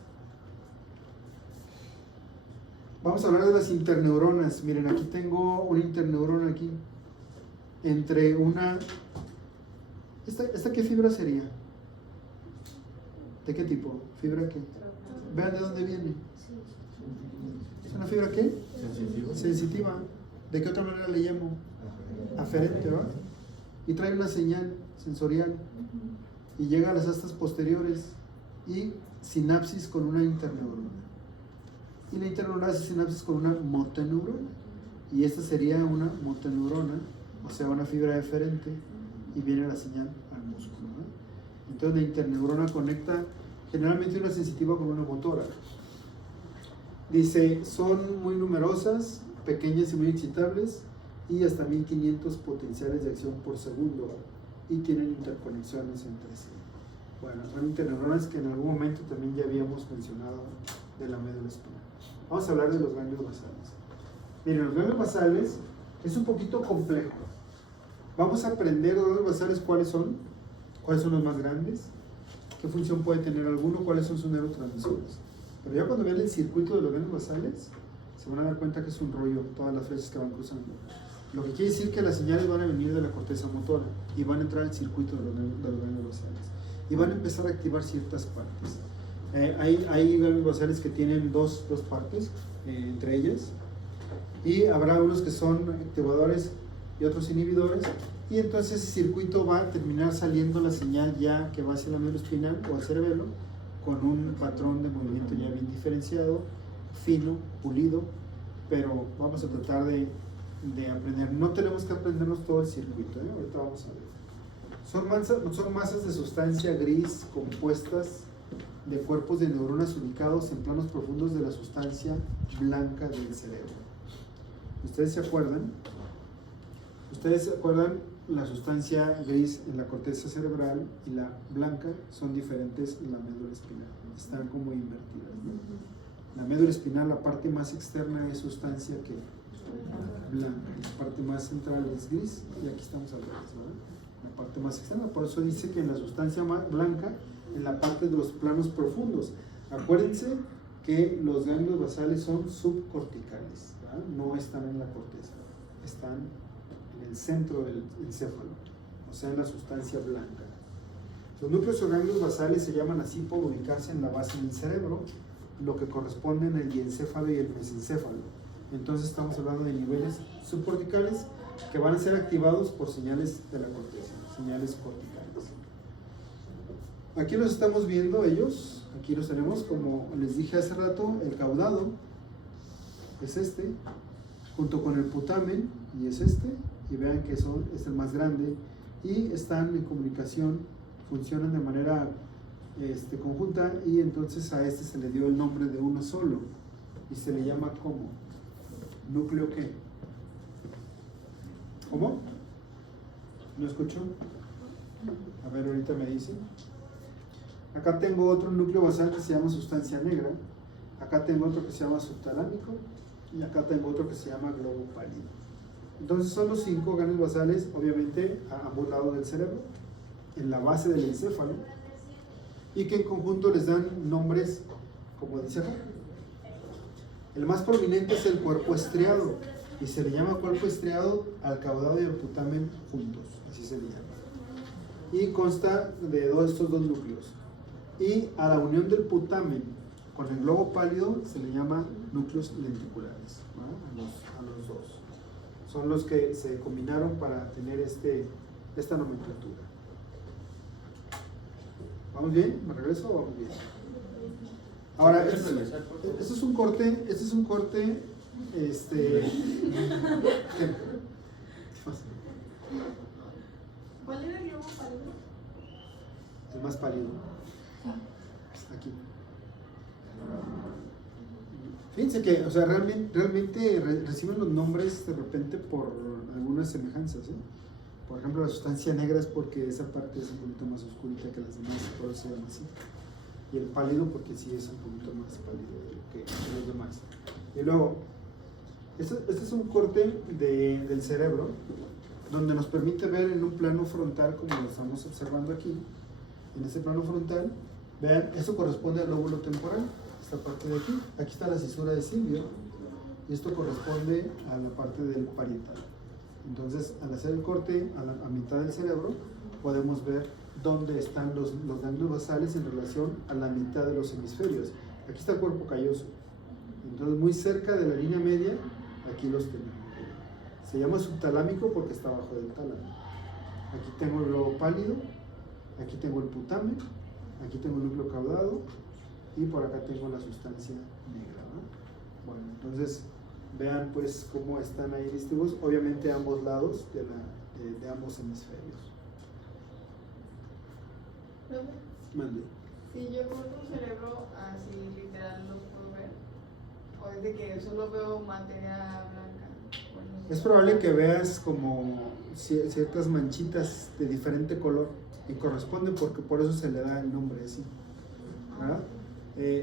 Vamos a hablar de las interneuronas. Miren, aquí tengo una interneurona aquí. Entre una... ¿Esta qué fibra sería? ¿De qué tipo? ¿Fibra qué? Vean de dónde viene. ¿Es una fibra qué? Sensitiva. Sensitiva. ¿De qué otra manera le llamo? Aferente, ¿verdad? Y trae una señal sensorial. Y llega a las astas posteriores y sinapsis con una interneurona. Y la interneurona hace sinapsis con una motoneurona. Y esta sería una motoneurona, o sea, una fibra eferente, y viene la señal al músculo, ¿no? Entonces la interneurona conecta generalmente una sensitiva con una motora. Dice, son muy numerosas, pequeñas y muy excitables, y hasta 1500 potenciales de acción por segundo. y tienen interconexiones entre sí. Bueno, realmente neuronas que en algún momento también ya habíamos mencionado de la médula espinal. Vamos a hablar de los ganglios basales. Miren, los ganglios basales es un poquito complejo. Vamos a aprender los ganglios basales cuáles son los más grandes, qué función puede tener alguno, cuáles son sus neurotransmisores. Pero ya cuando vean el circuito de los ganglios basales, se van a dar cuenta que es un rollo todas las flechas que van cruzando. Lo que quiere decir que las señales van a venir de la corteza motora y van a entrar al circuito de los ganglios basales y van a empezar a activar ciertas partes. Hay ganglios basales que tienen dos partes entre ellas, y habrá unos que son activadores y otros inhibidores, y entonces ese circuito va a terminar saliendo la señal ya que va hacia la médula espinal o al cerebelo con un patrón de movimiento ya bien diferenciado, fino, pulido, pero vamos a tratar de aprender. No tenemos que aprendernos todo el circuito, ahorita vamos a ver. Son masas de sustancia gris compuestas de cuerpos de neuronas ubicados en planos profundos de la sustancia blanca del cerebro. ¿Ustedes se acuerdan? La sustancia gris en la corteza cerebral y la blanca son diferentes en la médula espinal, están como invertidas, ¿no? La médula espinal, la parte más externa es sustancia que blanca, la parte más central es gris, y aquí estamos al revés, ¿verdad? La parte más externa, por eso dice que en la sustancia más blanca, en la parte de los planos profundos. Acuérdense que los ganglios basales son subcorticales, ¿verdad? No están en la corteza, están en el centro del encéfalo, o sea, en la sustancia blanca. Los núcleos o ganglios basales se llaman así por ubicarse en la base del cerebro, lo que corresponde en el diencéfalo y el mesencéfalo. Entonces estamos hablando de niveles subcorticales que van a ser activados por señales de la corteza, señales corticales. Aquí los estamos viendo ellos, aquí los tenemos, como les dije hace rato, el caudado es este, junto con el putamen, y es este, y vean que es el más grande, y están en comunicación, funcionan de manera conjunta, y entonces a este se le dio el nombre de uno solo, y se le llama ¿cómo? ¿Núcleo qué? ¿Cómo? ¿No escucho? A ver, ahorita me dicen. Acá tengo otro núcleo basal que se llama sustancia negra, acá tengo otro que se llama subtalámico, y acá tengo otro que se llama globo pálido. Entonces son los 5 ganglios basales, obviamente a ambos lados del cerebro, en la base del encéfalo, y que en conjunto les dan nombres, como dice acá. El más prominente es el cuerpo estriado, y se le llama cuerpo estriado al caudado y al putamen juntos, así se le llama. Y consta de estos dos núcleos. Y a la unión del putamen con el globo pálido se le llama núcleos lenticulares, ¿no? A los dos. Son los que se combinaron para tener esta nomenclatura. ¿Vamos bien? ¿Me regreso o vamos bien? Ahora, este es un corte, ¿qué? ¿Cuál era el globo pálido? El más pálido. Aquí. Fíjense que, o sea, realmente reciben los nombres de repente por algunas semejanzas, ¿eh? Por ejemplo, la sustancia negra es porque esa parte es un poquito más oscurita que las demás, por eso se llama así. Y el pálido porque sí es un poquito más pálido que los demás. Y luego, este es un corte del cerebro donde nos permite ver en un plano frontal, como lo estamos observando aquí. En este plano frontal, vean, eso corresponde al lóbulo temporal, esta parte de aquí. Aquí está la cisura de Silvio, y esto corresponde a la parte del parietal. Entonces, al hacer el corte a mitad del cerebro, podemos ver dónde están los ganglios basales en relación a la mitad de los hemisferios. Aquí está el cuerpo calloso. Entonces, muy cerca de la línea media, aquí los tenemos. Se llama subtalámico porque está abajo del tálamo. Aquí tengo el globo pálido, aquí tengo el putamen, aquí tengo el núcleo caudado, y por acá tengo la sustancia negra, ¿no? Bueno, entonces vean pues cómo están ahí distribuidos, obviamente a ambos lados de ambos hemisferios. Mande. Si yo corto un cerebro así literal, ¿los puedo ver? ¿O es de que solo veo materia blanca? Es probable que veas como ciertas manchitas de diferente color y corresponden porque por eso se le da el nombre así, ¿verdad?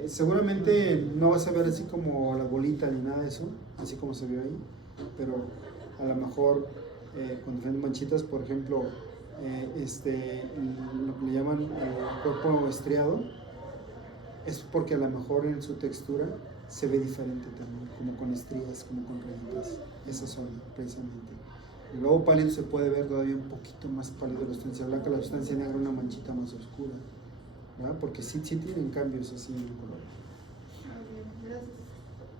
Seguramente no vas a ver así como la bolita ni nada de eso, así como se vio ahí, pero a lo mejor con diferentes manchitas, por ejemplo, lo que le llaman cuerpo estriado, es porque a lo mejor en su textura se ve diferente también, como con estrías, como con rayitas, esa zona precisamente. El lobo pálido se puede ver todavía un poquito más pálido la sustancia blanca, la sustancia negra una manchita más oscura, ¿verdad? Porque sí tienen cambios así en el color. Gracias.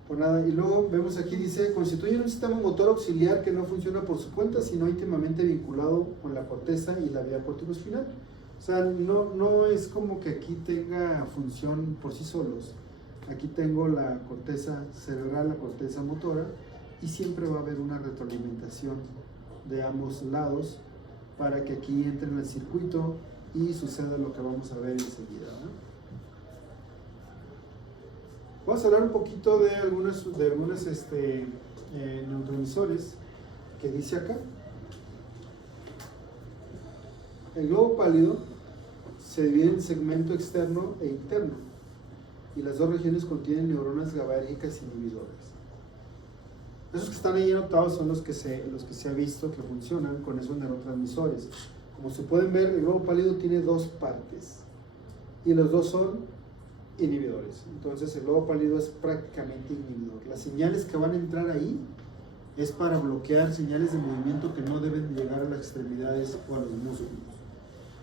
Pues nada, y luego vemos aquí, dice, constituye un sistema motor auxiliar que no funciona por su cuenta, sino íntimamente vinculado con la corteza y la vía corticoespinal. O sea, no es como que aquí tenga función por sí solos. Aquí tengo la corteza cerebral, la corteza motora, y siempre va a haber una retroalimentación de ambos lados para que aquí entre en el circuito y suceda lo que vamos a ver enseguida, ¿no? Vamos a hablar un poquito de algunos neurotransmisores que dice acá. El globo pálido se divide en segmento externo e interno, y las dos regiones contienen neuronas GABAérgicas inhibidoras. Esos que están ahí anotados son los que se ha visto que funcionan con esos neurotransmisores. Como se pueden ver, el globo pálido tiene dos partes y los dos son inhibidores. Entonces el globo pálido es prácticamente inhibidor. Las señales que van a entrar ahí es para bloquear señales de movimiento que no deben llegar a las extremidades o a los músculos.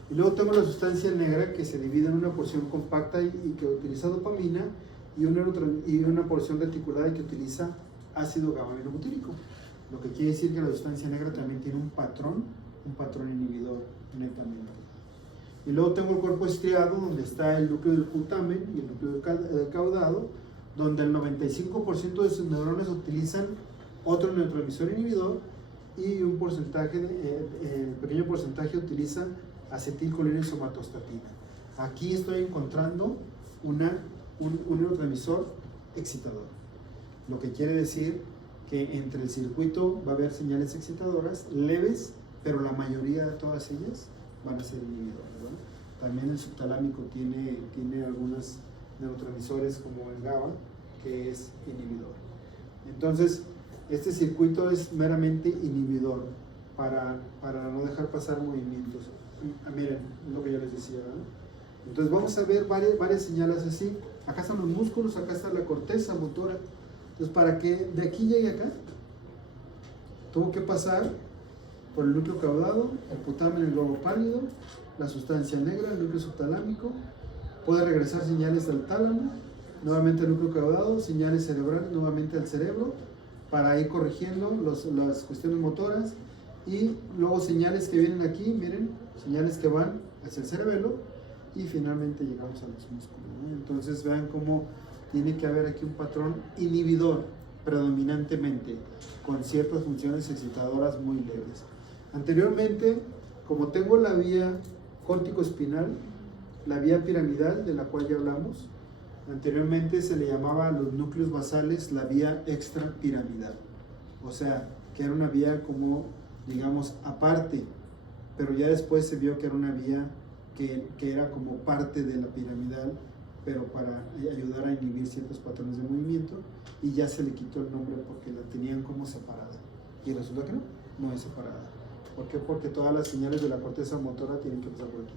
Y luego tengo la sustancia negra que se divide en una porción compacta y que utiliza dopamina y una porción reticulada que utiliza ácido gamma-aminobutírico. Lo que quiere decir que la sustancia negra también tiene un patrón inhibidor netamente. Y luego tengo el cuerpo estriado, donde está el núcleo del putamen y el núcleo del caudado, donde el 95% de sus neuronas utilizan otro neurotransmisor inhibidor y un pequeño porcentaje utiliza acetilcolina y somatostatina. Aquí estoy encontrando un neurotransmisor excitador, lo que quiere decir que entre el circuito va a haber señales excitadoras leves, pero la mayoría de todas ellas van a ser inhibidoras, ¿verdad? También el subtalámico tiene algunos neurotransmisores como el GABA, que es inhibidor. Entonces, este circuito es meramente inhibidor para no dejar pasar movimientos. Miren, lo que yo les decía, ¿verdad? Entonces vamos a ver varias señales así. Acá están los músculos, acá está la corteza motora. Entonces, para que de aquí llegue acá, tuvo que pasar por el núcleo caudado, el putamen, el globo pálido, la sustancia negra, el núcleo subtalámico. Puede regresar señales al tálamo, nuevamente al núcleo caudado, señales cerebrales nuevamente al cerebro, para ir corrigiendo las cuestiones motoras. Y luego señales que vienen aquí, miren, señales que van hacia el cerebelo, y finalmente llegamos a los músculos, ¿no? Entonces vean cómo tiene que haber aquí un patrón inhibidor predominantemente, con ciertas funciones excitadoras muy leves. Anteriormente, como tengo la vía córtico-espinal, la vía piramidal de la cual ya hablamos, anteriormente se le llamaba a los núcleos basales la vía extrapiramidal, o sea, que era una vía como, digamos, aparte, pero ya después se vio que era una vía que era como parte de la piramidal, pero para ayudar a inhibir ciertos patrones de movimiento, y ya se le quitó el nombre porque la tenían como separada, y resulta que no es separada. ¿Por qué? Porque todas las señales de la corteza motora tienen que pasar por aquí,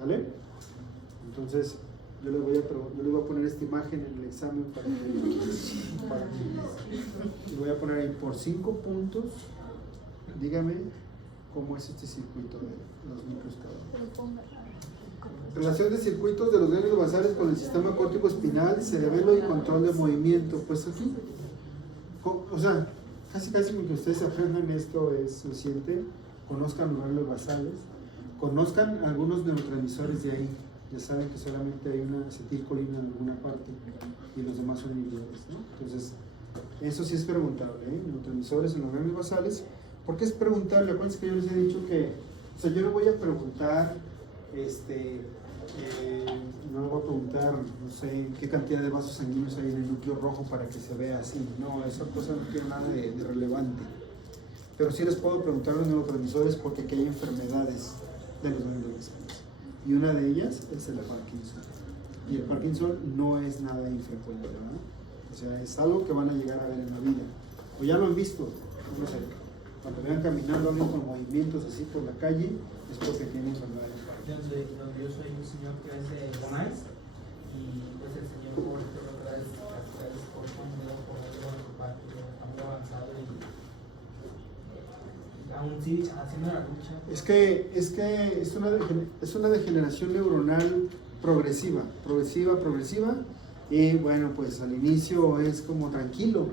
¿vale? Entonces yo les voy a poner esta imagen en el examen para que y voy a poner ahí por 5 puntos. Dígame cómo es este circuito de los núcleos caudales. Relación de circuitos de los ganglios basales con el sistema córtico espinal, cerebelo y control de movimiento. Pues aquí, o sea, casi con que ustedes aprendan esto es suficiente. Conozcan los ganglios basales, conozcan algunos neurotransmisores de ahí. Ya saben que solamente hay una acetilcolina en alguna parte y los demás son inhibidores, ¿no? Entonces, eso sí es preguntable, ¿eh? Neurotransmisores en los ganglios basales. ¿Por qué es preguntable? Acuérdense que yo les he dicho que, o sea, yo no voy a preguntar No le voy a preguntar, no sé, qué cantidad de vasos sanguíneos hay en el núcleo rojo para que se vea así. No, esa cosa no tiene nada de relevante. Pero sí les puedo preguntar a los neurotransmisores porque aquí hay enfermedades de los ganglios basales. Y una de ellas es el Parkinson. Y el Parkinson no es nada infrecuente, ¿verdad? O sea, es algo que van a llegar a ver en la vida. O ya lo han visto, no sé. Cuando vean caminando alguien con movimientos así por la calle, es porque tienen enfermedades. Yo soy un señor que es de Bonais y pues el señor por lo que es por por algo parte está muy avanzado y aún sigue haciendo la lucha. Es que es una degeneración neuronal progresiva, y bueno, pues al inicio es como tranquilo.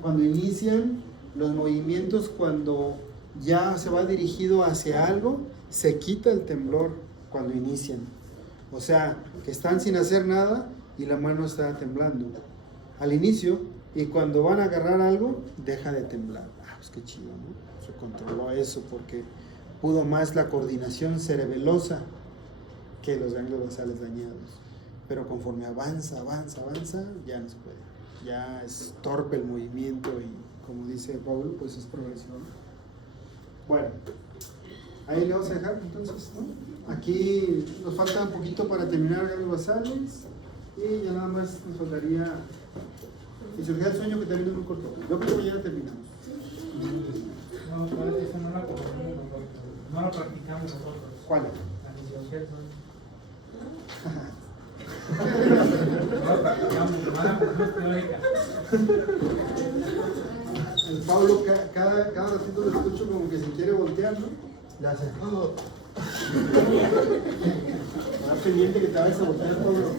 Cuando inician los movimientos, cuando ya se va dirigido hacia algo, se quita el temblor cuando inician. O sea, que están sin hacer nada y la mano está temblando al inicio, y cuando van a agarrar algo, deja de temblar. Pues qué chido, ¿no? Se controló eso porque pudo más la coordinación cerebelosa que los ganglios basales dañados. Pero conforme avanza, ya no se puede. Ya es torpe el movimiento y, como dice Paul, pues es progresión. Bueno, ahí le vamos a dejar entonces, ¿no? Aquí nos falta un poquito para terminar ganglios basales y ya nada más nos faltaría fisiología del sueño, que también es muy corto. Yo creo que ya terminamos. No, eso no la conocemos nosotros, no la practicamos nosotros. ¿Cuál? La fisiología del sueño. No la practicamos, no la hacemos teórica. El Pablo cada ratito lo escucho como que se quiere voltear, ¿no? Le hace. Está pendiente que te vayas a voltear, Pablo.